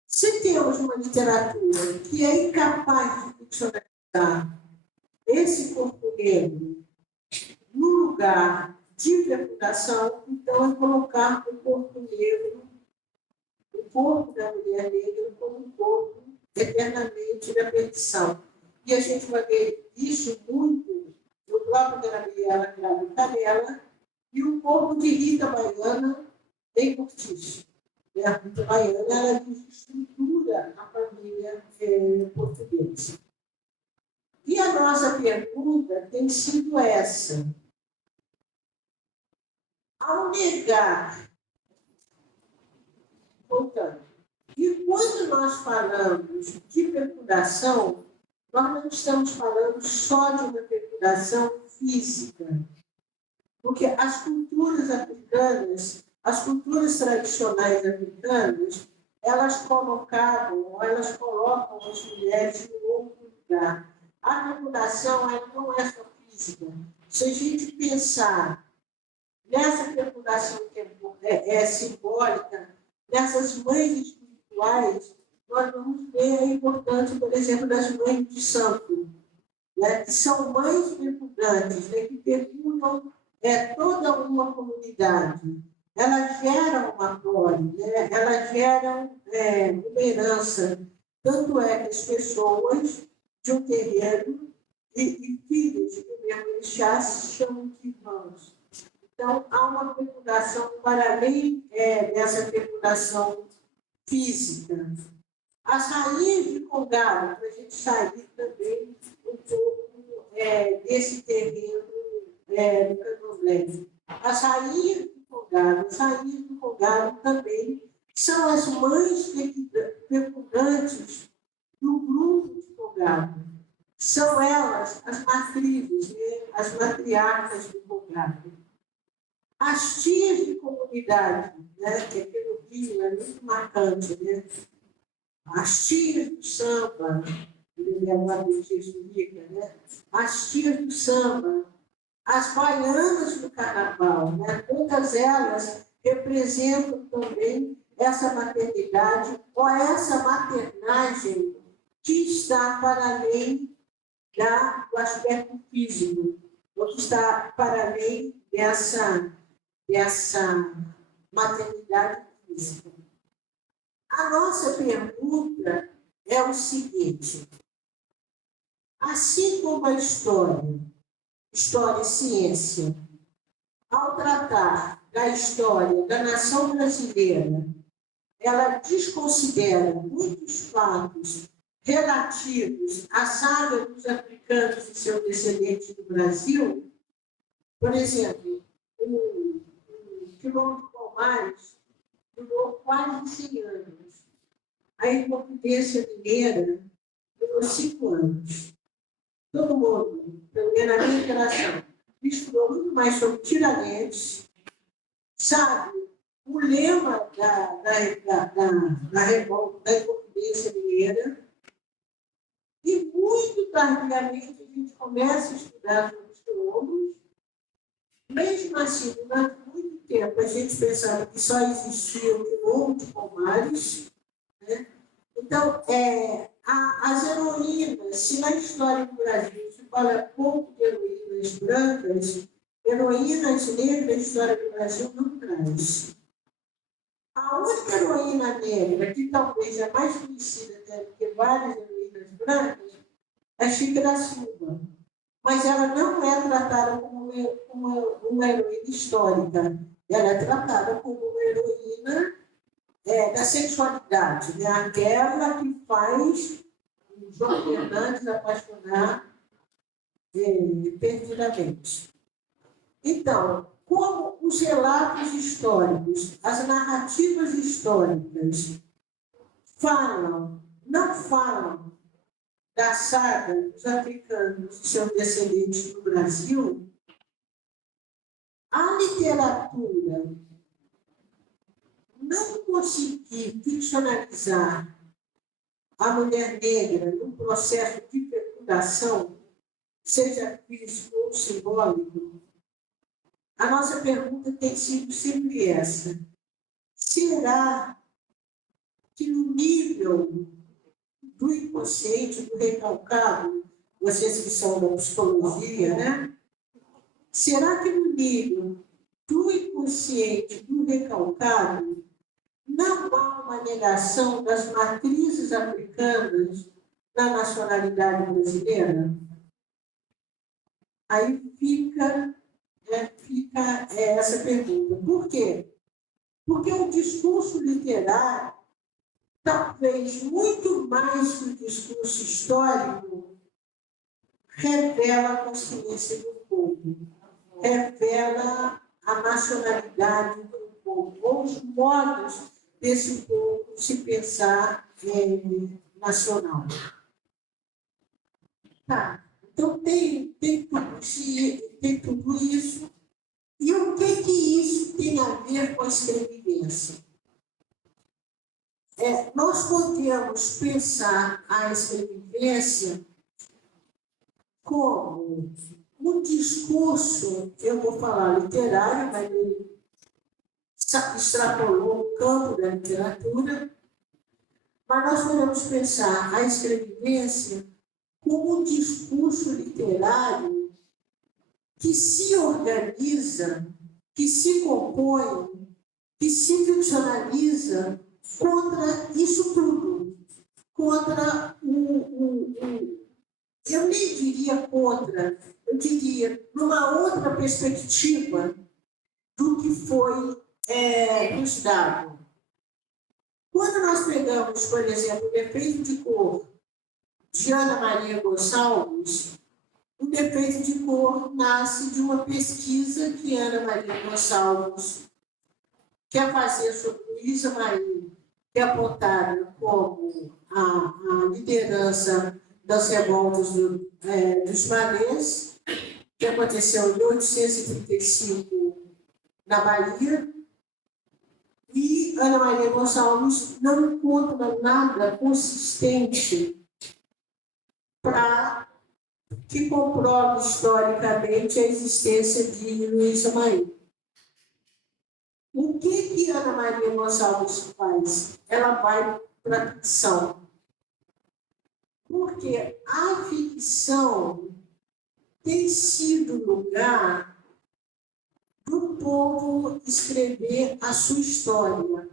Se temos uma literatura que é incapaz de ficcionalizar esse corpo negro no lugar de fecundação, então é colocar o corpo negro, o corpo da mulher negra, como um corpo eternamente da perdição. E a gente vai ver isso muito no próprio Gabriela Canela e o corpo de Rita Baiana em Cortiço. A Rita Baiana, ela desestrutura a família portuguesa. E a nossa pergunta tem sido essa. Ao negar, voltando, e quando nós falamos de fecundação, nós não estamos falando só de uma fecundação física, porque as culturas africanas, as culturas tradicionais africanas, elas colocam as mulheres em outro lugar. A fecundação ela não é só física. Se a gente pensar nessa fecundação que é simbólica, nessas mães espirituais, nós vamos ver a importância, por exemplo, das mães de santo, né? Que são mães fecundantes, né? Que fecundam toda uma comunidade. elas geram uma prole, né? Elas geram uma herança. Tanto é que as pessoas de um terreno e filhos do mesmo orixá se chamam de irmãos. Então, há uma fecundação para além dessa fecundação física. As raízes de Congado, para a gente sair também um pouco desse terreno do candomblé. As raízes de Congado também são as mães fecundantes do grupo de Congado. São elas as matrizes, né? As matriarcas de Congado. As tias de comunidade, né? Que aqui no Rio é muito marcante, né? As tias do samba, né? As tias do samba, as baianas do carnaval, né? Todas elas representam também essa maternidade ou essa maternagem que está para além do aspecto físico, ou que está para além dessa maternidade física. A nossa pergunta é o seguinte: assim como a história e ciência, ao tratar da história da nação brasileira, ela desconsidera muitos fatos relativos à saga dos africanos e seus descendentes do Brasil. Por exemplo, o Quilombo de Palmares durou quase 100 anos. A Inconfidência Mineira durou 5 anos. Todo mundo, pelo menos na minha geração, estudou muito mais sobre Tiradentes, sabe? O lema da revolta, da Inconfidência Mineira, e muito tardiamente a gente começa a estudar sobre os quilombos. Mesmo assim, durante muito tempo, a gente pensava que só existia o quilombo de Palmares, né? Então, as heroínas, se na história do Brasil se fala pouco de heroínas brancas, heroínas negras, a história do Brasil não traz. A única heroína negra, que talvez é mais conhecida do que várias heroínas brancas, é Chica da Silva. Mas ela não é tratada como uma heroína histórica. Ela é tratada como uma heroína da sexualidade, né? Aquela que faz o João Fernandes apaixonar perdidamente. Então, como os relatos históricos, as narrativas históricas não falam da saga dos africanos e seus descendentes no Brasil, a literatura não conseguir ficcionalizar a mulher negra num processo de fecundação, seja físico ou simbólico, a nossa pergunta tem sido sempre essa: será que no nível do inconsciente, do recalcado, vocês que são da psicologia, né? Será que no nível do inconsciente, do recalcado, não há uma negação das matrizes africanas na nacionalidade brasileira? Aí fica essa pergunta. Por quê? Porque o discurso literário, talvez muito mais que o discurso histórico, revela a consciência do povo, revela a nacionalidade do povo, ou os modos desse povo se pensar nacional. Tá. Então, tem tudo isso. E o que isso tem a ver com a escrevivência? Nós podemos pensar a escrevivência como um discurso, eu vou falar literário, mas ele extrapolou o campo da literatura, mas nós podemos pensar a escrevivência como um discurso literário que se organiza, que se compõe que se ficcionaliza contra isso tudo, contra eu nem diria contra, eu diria numa outra perspectiva do que foi nos dado. Quando nós pegamos, por exemplo, o defeito de cor de Ana Maria Gonçalves, o defeito de cor nasce de uma pesquisa que Ana Maria Gonçalves quer fazer sobre Luísa Maria, que é apontada como a liderança das revoltas dos malês, que aconteceu em 1835 na Bahia, e Ana Maria Gonçalves não encontra nada consistente para que comprove historicamente a existência de Luísa Maria. O que Ana Maria Gonçalves faz? Ela vai para a ficção. Porque a ficção tem sido lugar do povo escrever a sua história.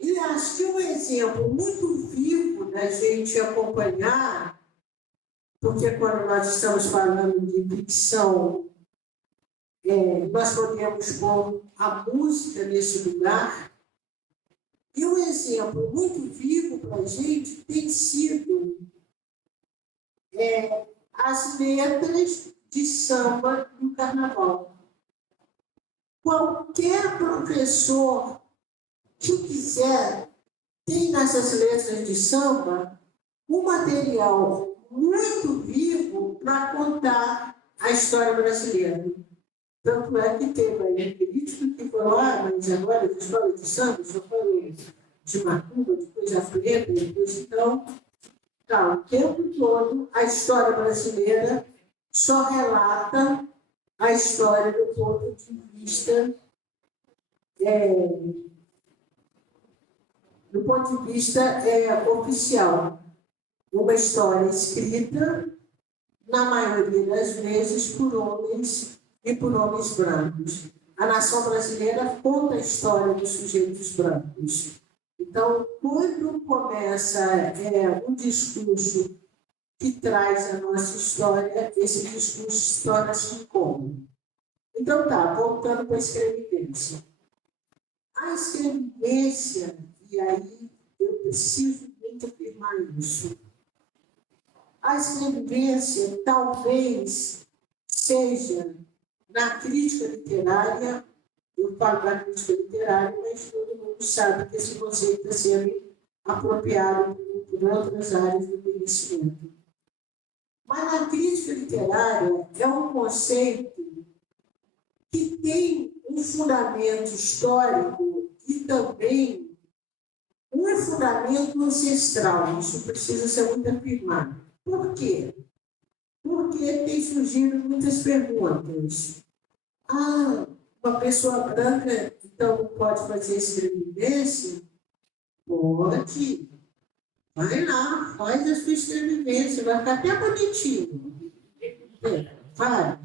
E acho que um exemplo muito vivo da gente acompanhar, porque quando nós estamos falando de ficção, nós podemos pôr a música nesse lugar. E um exemplo muito vivo para a gente tem sido as letras de samba do carnaval. Qualquer professor que quiser tem nessas letras de samba um material muito vivo para contar a história brasileira. Tanto é que teve aí crítico que falou, mas agora a escola de samba só falou de macumba, de coisa preta, depois então, o tempo todo a história brasileira só relata a história do ponto de vista oficial. Uma história escrita, na maioria das vezes, por homens e por homens brancos. A nação brasileira conta a história dos sujeitos brancos. Então, quando começa um discurso que traz a nossa história, esse discurso torna-se incômodo. Então, voltando para a escrevivência. A escrevivência, e aí eu preciso muito afirmar isso, a escrevivência talvez seja, na crítica literária, eu falo da crítica literária, mas todo mundo sabe que esse conceito está sendo apropriado por outras áreas do conhecimento. Mas na crítica literária é um conceito que tem um fundamento histórico e também um fundamento ancestral. Isso precisa ser muito afirmado. Por quê? Porque tem surgido muitas perguntas. Uma pessoa branca, então, não pode fazer escrevivência? Pode. Vai lá, faz a sua escrevivência, vai ficar até bonitinho. Faz.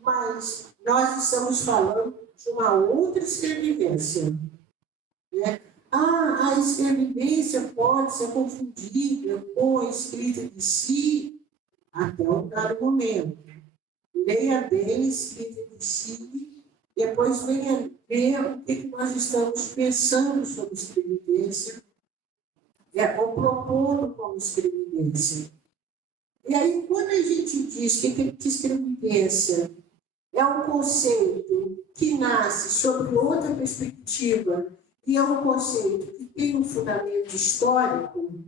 Mas nós estamos falando de uma outra escrevivência. A escrevivência pode ser confundida com a escrita de si até um dado momento. Leia bem a escrita de si, depois venha ver o que nós estamos pensando sobre escrevivência, ou propondo como escrevivência. E aí, quando a gente diz que escrevivência é um conceito que nasce sobre outra perspectiva e é um conceito que tem um fundamento histórico,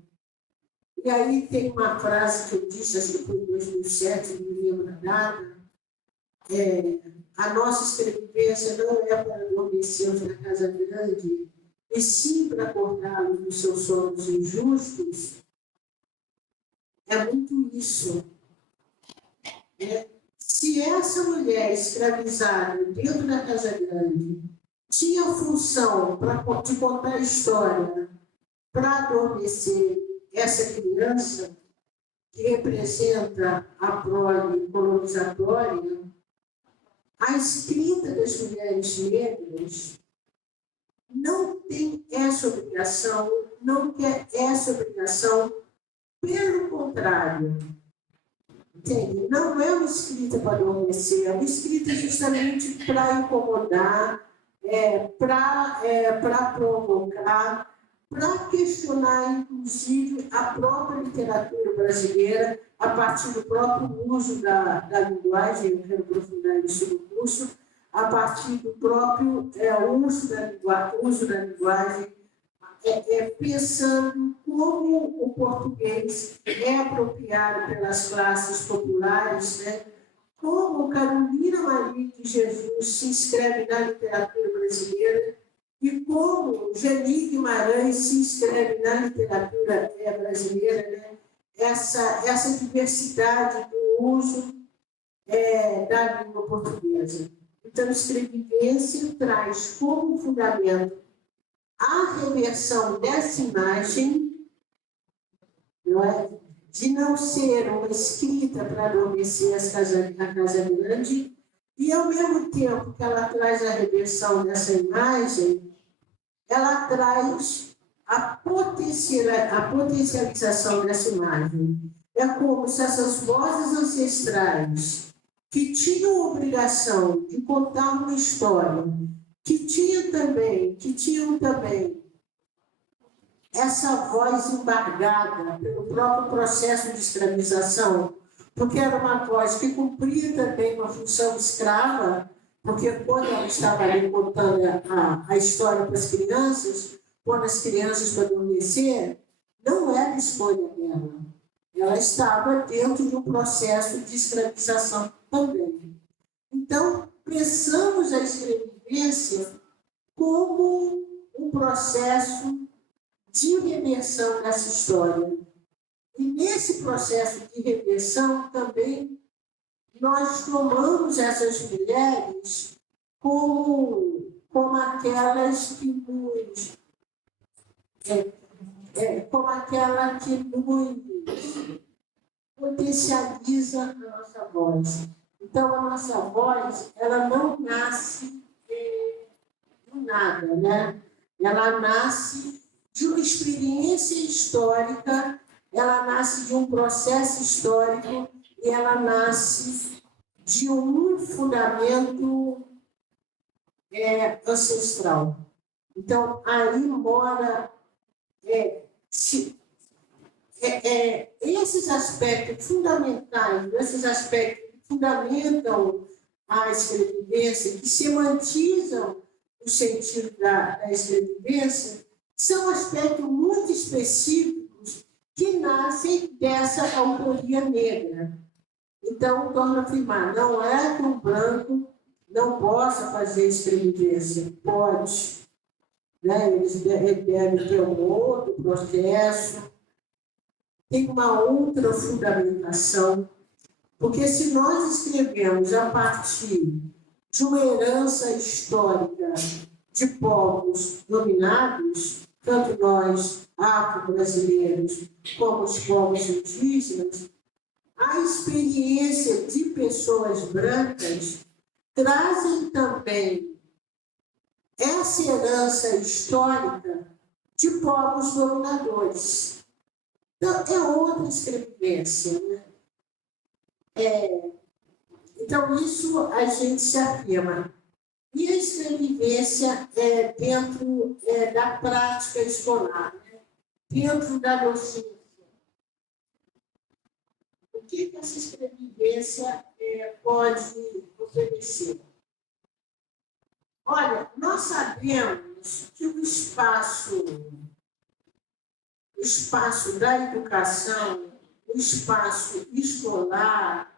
e aí tem uma frase que eu disse, acho que foi em 2007, não me lembro nada, a nossa escrevivência não é para adormecê-los na casa grande, e sim para acordá-los dos seus sonhos injustos. É muito isso. Se essa mulher escravizada dentro da casa grande tinha função de contar a história para adormecer essa criança que representa a prole colonizatória, A escrita das mulheres negras não tem essa obrigação, não quer essa obrigação, pelo contrário. Entende? Não é uma escrita para adormecer, é uma escrita justamente para incomodar, para provocar, para questionar, inclusive, a própria literatura brasileira, a partir do próprio uso da linguagem. Eu quero aprofundar isso no curso, a partir do próprio uso da linguagem, pensando como o português é apropriado pelas classes populares, né? Como Carolina Maria de Jesus se inscreve na literatura brasileira e como Geni Guimarães se inscreve na literatura brasileira, né? Essa diversidade do uso da língua portuguesa. Então, escrevivência traz como fundamento a reversão dessa imagem, não é? De não ser uma escrita para adormecer a Casa Grande, e, ao mesmo tempo que ela traz a reversão dessa imagem, ela traz a potencialização dessa imagem. É como se essas vozes ancestrais, que tinham a obrigação de contar uma história, que tinham também essa voz embargada pelo próprio processo de escravização, porque era uma voz que cumpria também uma função escrava, porque quando ela estava ali contando a história para as crianças, quando as crianças para adormecer, não era escolha dela. Ela estava dentro de um processo de escravização também. Então, pensamos a escrevivência como um processo de reversão dessa história. E nesse processo de reversão também nós tomamos essas mulheres como aquelas que nos como aquela que nos potencializa a nossa voz. Então, a nossa voz, ela não nasce do nada, né? Ela nasce de uma experiência histórica, ela nasce de um processo histórico e ela nasce de um fundamento ancestral. Então, aí mora esses aspectos fundamentais, esses aspectos que fundamentam a escrevivência, que semantizam o sentido da escrevivência, são aspectos muito específicos que nascem dessa autoria negra. Então, torno a afirmar, não é que um branco não possa fazer escrevivência, pode. Né? Eles devem ter um outro processo, tem uma outra fundamentação, porque se nós escrevemos a partir de uma herança histórica de povos dominados, tanto nós, afro-brasileiros, como os povos indígenas, a experiência de pessoas brancas trazem também essa herança histórica de povos dominadores. Então, é outra escrevivência, né? Então, isso a gente se afirma. E a escrevivência dentro da prática escolar, né? Dentro da docência. O que essa escrevivência pode oferecer? Olha, nós sabemos que o espaço da educação, o espaço escolar,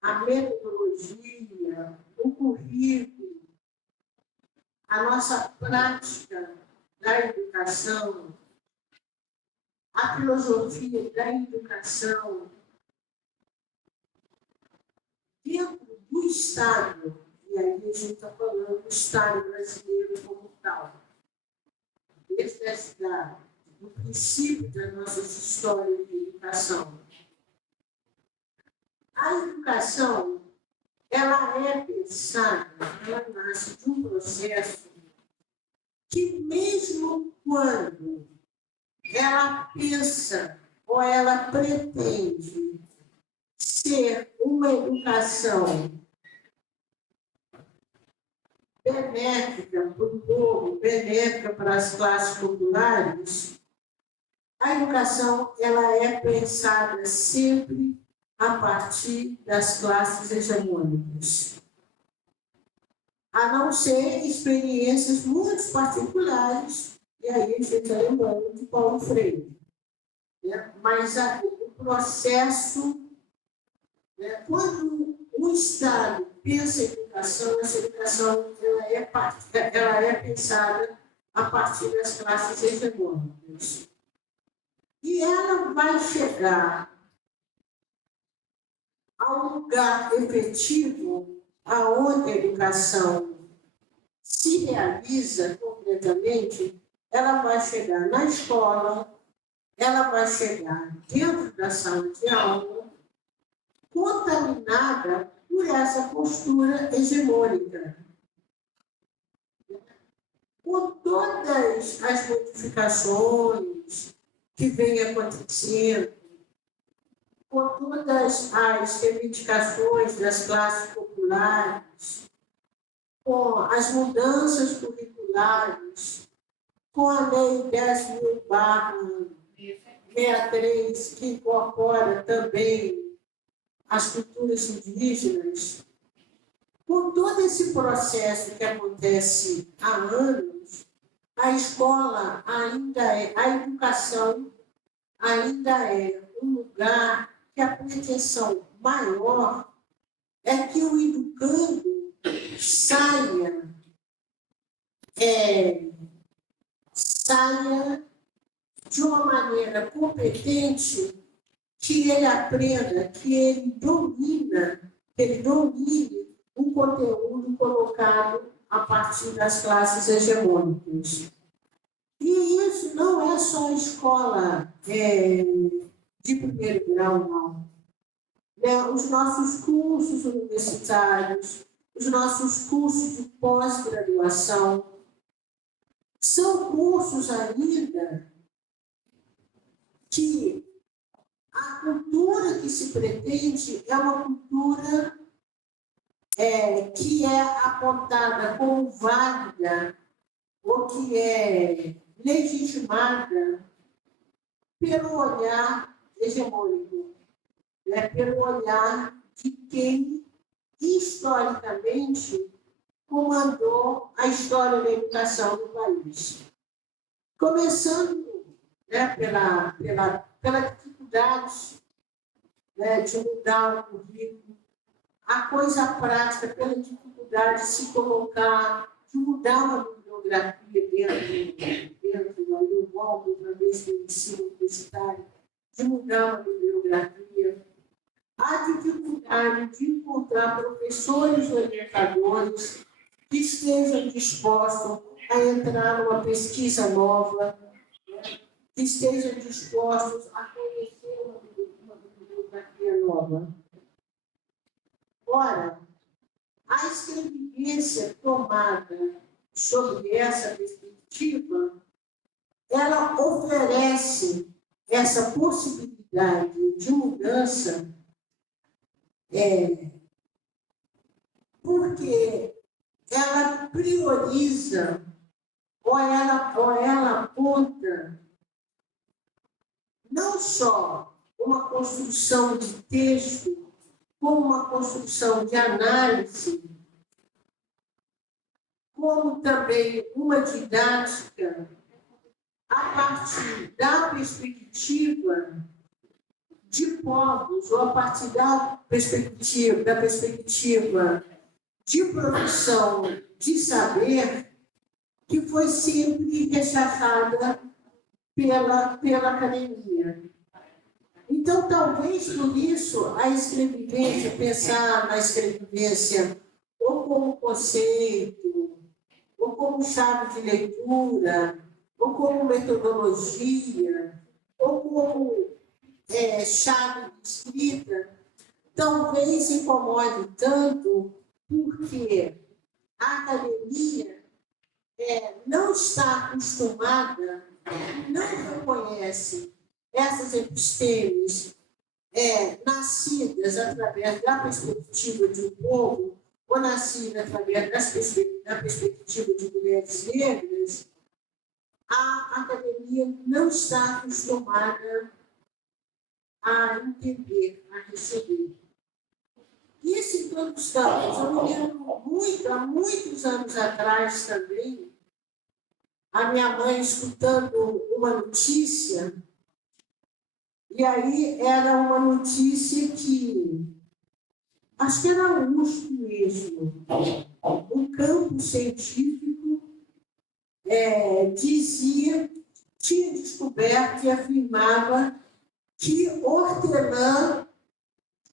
a metodologia, o currículo, a nossa prática da educação, a filosofia da educação, dentro do Estado, e aí a gente está falando do Estado brasileiro como tal, desde do princípio da nossa história de educação. A educação ela é pensada, ela nasce de um processo que mesmo quando ela pensa ou ela pretende ser uma educação benéfica para o povo, benéfica para as classes populares, a educação ela é pensada sempre a partir das classes hegemônicas. A não ser experiências muito particulares, e aí a gente está lembrando de Paulo Freire. Né? Mas o processo, né? Quando o Estado pensa em educação, essa educação ela é pensada a partir das classes hegemônicas. E ela vai chegar ao lugar efetivo aonde a educação se realiza completamente, ela vai chegar na escola, ela vai chegar dentro da sala de aula, contaminada por essa postura hegemônica. Com todas as modificações que vêm acontecendo, com todas as reivindicações das classes populares, com as mudanças curriculares, com a Lei 10.000/63, que incorpora também as culturas indígenas, com todo esse processo que acontece há anos, a escola a educação ainda é um lugar que a pretensão maior é que o educando saia de uma maneira competente, que ele aprenda, que ele domine o conteúdo colocado a partir das classes hegemônicas. E isso não é só escola de primeiro grau, não. Os nossos cursos universitários, os nossos cursos de pós-graduação, são cursos ainda que a cultura que se pretende é uma cultura que é apontada como válida ou que é legitimada pelo olhar hegemônico, né? Pelo olhar de quem historicamente comandou a história da educação do país. Começando, né, pela dificuldade, né, de mudar o currículo, a coisa prática, pela dificuldade de se colocar, de mudar uma bibliografia dentro do golpe, outra vez, do ensino universitário, de mudar uma bibliografia, a dificuldade de encontrar professores orientadores que estejam dispostos a entrar numa pesquisa nova, que estejam dispostos a conhecer uma bibliografia nova. Ora, a escrevivência tomada sobre essa perspectiva, ela oferece essa possibilidade de mudança, porque ela prioriza ou ela aponta não só uma construção de texto, como uma construção de análise, como também uma didática a partir da perspectiva de povos, ou a partir da perspectiva de produção de saber, que foi sempre rechaçada pela academia. Então, talvez por isso, a escrevivência, pensar na escrevivência ou como conceito, ou como chave de leitura, ou como metodologia, ou como chave de escrita, talvez incomode tanto porque a academia não está acostumada, não reconhece essas epistemes nascidas através da perspectiva de um povo, ou nascidas através da perspectiva de mulheres negras, a academia não está acostumada a entender, a receber. Isso em todos os campos. Eu me lembro há muitos anos atrás também, a minha mãe escutando uma notícia, e aí era uma notícia que, acho que era a USP mesmo, um campo científico tinha descoberto e afirmava que hortelã,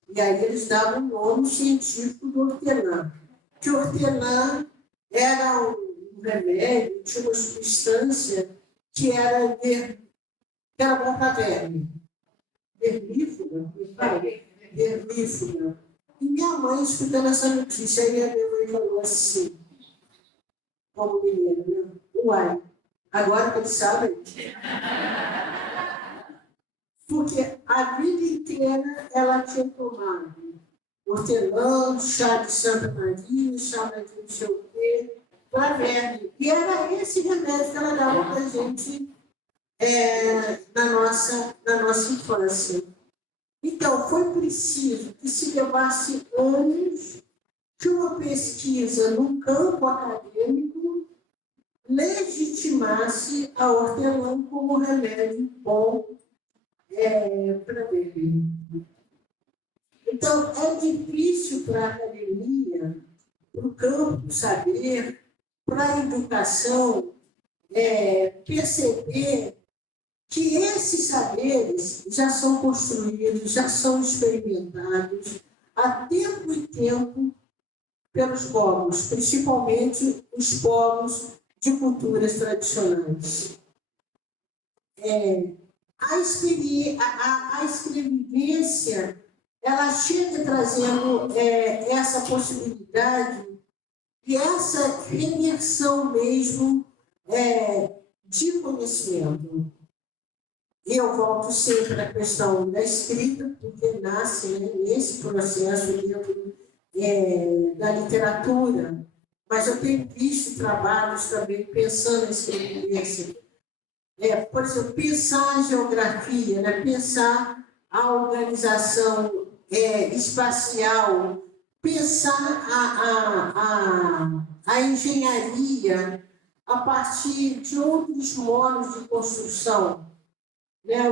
e aí eles davam o nome científico do hortelã, que hortelã era um remédio, tinha uma substância que era bom para verme. Vermífugos. E minha mãe, escutando essa notícia, aí a minha mãe falou assim, como menina, né? Uai, agora que eles sabem. Porque a vida inteira ela tinha tomado hortelã, chá de Santa Maria, chá de não sei o quê, para verme. E era esse remédio que ela dava para a gente na nossa infância. Então, foi preciso que se levasse anos de uma pesquisa no campo acadêmico legitimasse a hortelã como remédio bom para beber. Então, é difícil para a academia, para o campo do saber, para a educação, perceber que esses saberes já são construídos, já são experimentados há tempo e tempo pelos povos, principalmente os povos de culturas tradicionais. A escrevivência, ela chega trazendo essa possibilidade e essa reversão mesmo de conhecimento. Eu volto sempre à questão da escrita, porque nasce nesse processo dentro da literatura, mas eu tenho visto trabalhos também pensando na escrevivência. Por exemplo, pensar a geografia, pensar a organização espacial, pensar a engenharia a partir de outros modos de construção.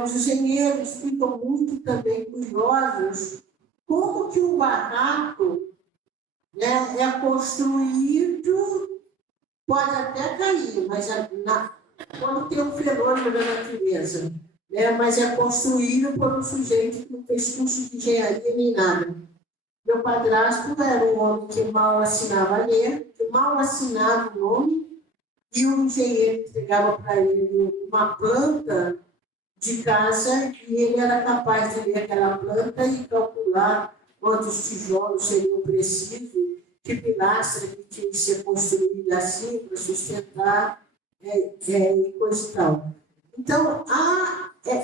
Os engenheiros ficam muito também curiosos como que o barraco é construído, pode até cair, mas quando tem um fenômeno da natureza, mas é construído por um sujeito que não fez curso de engenharia nem nada. Meu padrasto era um homem que mal assinava a ler, que mal assinava o nome, e um engenheiro entregava para ele uma planta de casa e ele era capaz de ler aquela planta e calcular quantos tijolos seriam precisos, que pilastra que tinha que ser construída assim para sustentar e coisa e tal. Então,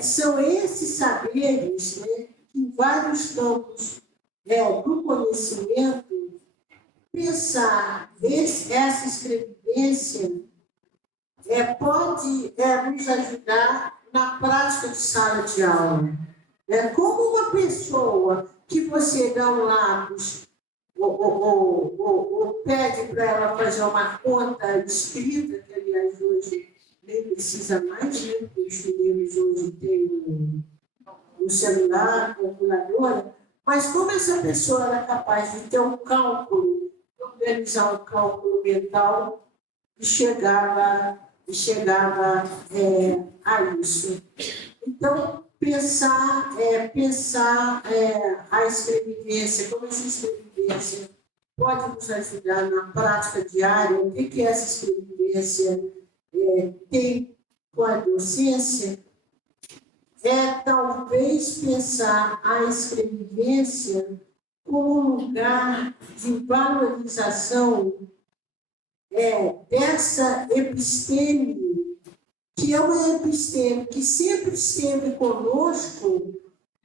são esses saberes que em vários campos do conhecimento, pensar essa escrevivência pode nos ajudar na prática de sala de aula. Como uma pessoa que você dá um lápis ou pede para ela fazer uma conta escrita, que aliás hoje nem precisa mais, porque os meninos hoje têm um celular, calculadora, mas como essa pessoa era capaz de ter um cálculo, organizar um cálculo mental e chegava a isso. Então, pensar a escrevivência, como essa escrevivência pode nos ajudar na prática diária, o que essa escrevivência tem com a docência, talvez pensar a escrevivência como um lugar de valorização dessa episteme, que é uma episteme que sempre esteve conosco,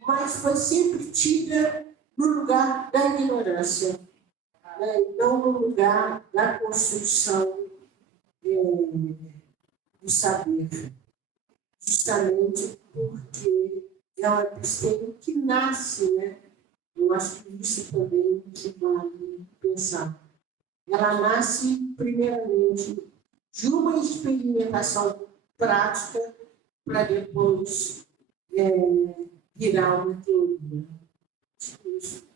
mas foi sempre tida no lugar da ignorância, né? E não no lugar da construção do saber, justamente porque é uma episteme que nasce, né? Eu acho que isso também que vale pensar. Ela nasce, primeiramente, de uma experimentação prática para depois virar uma teoria. Isso.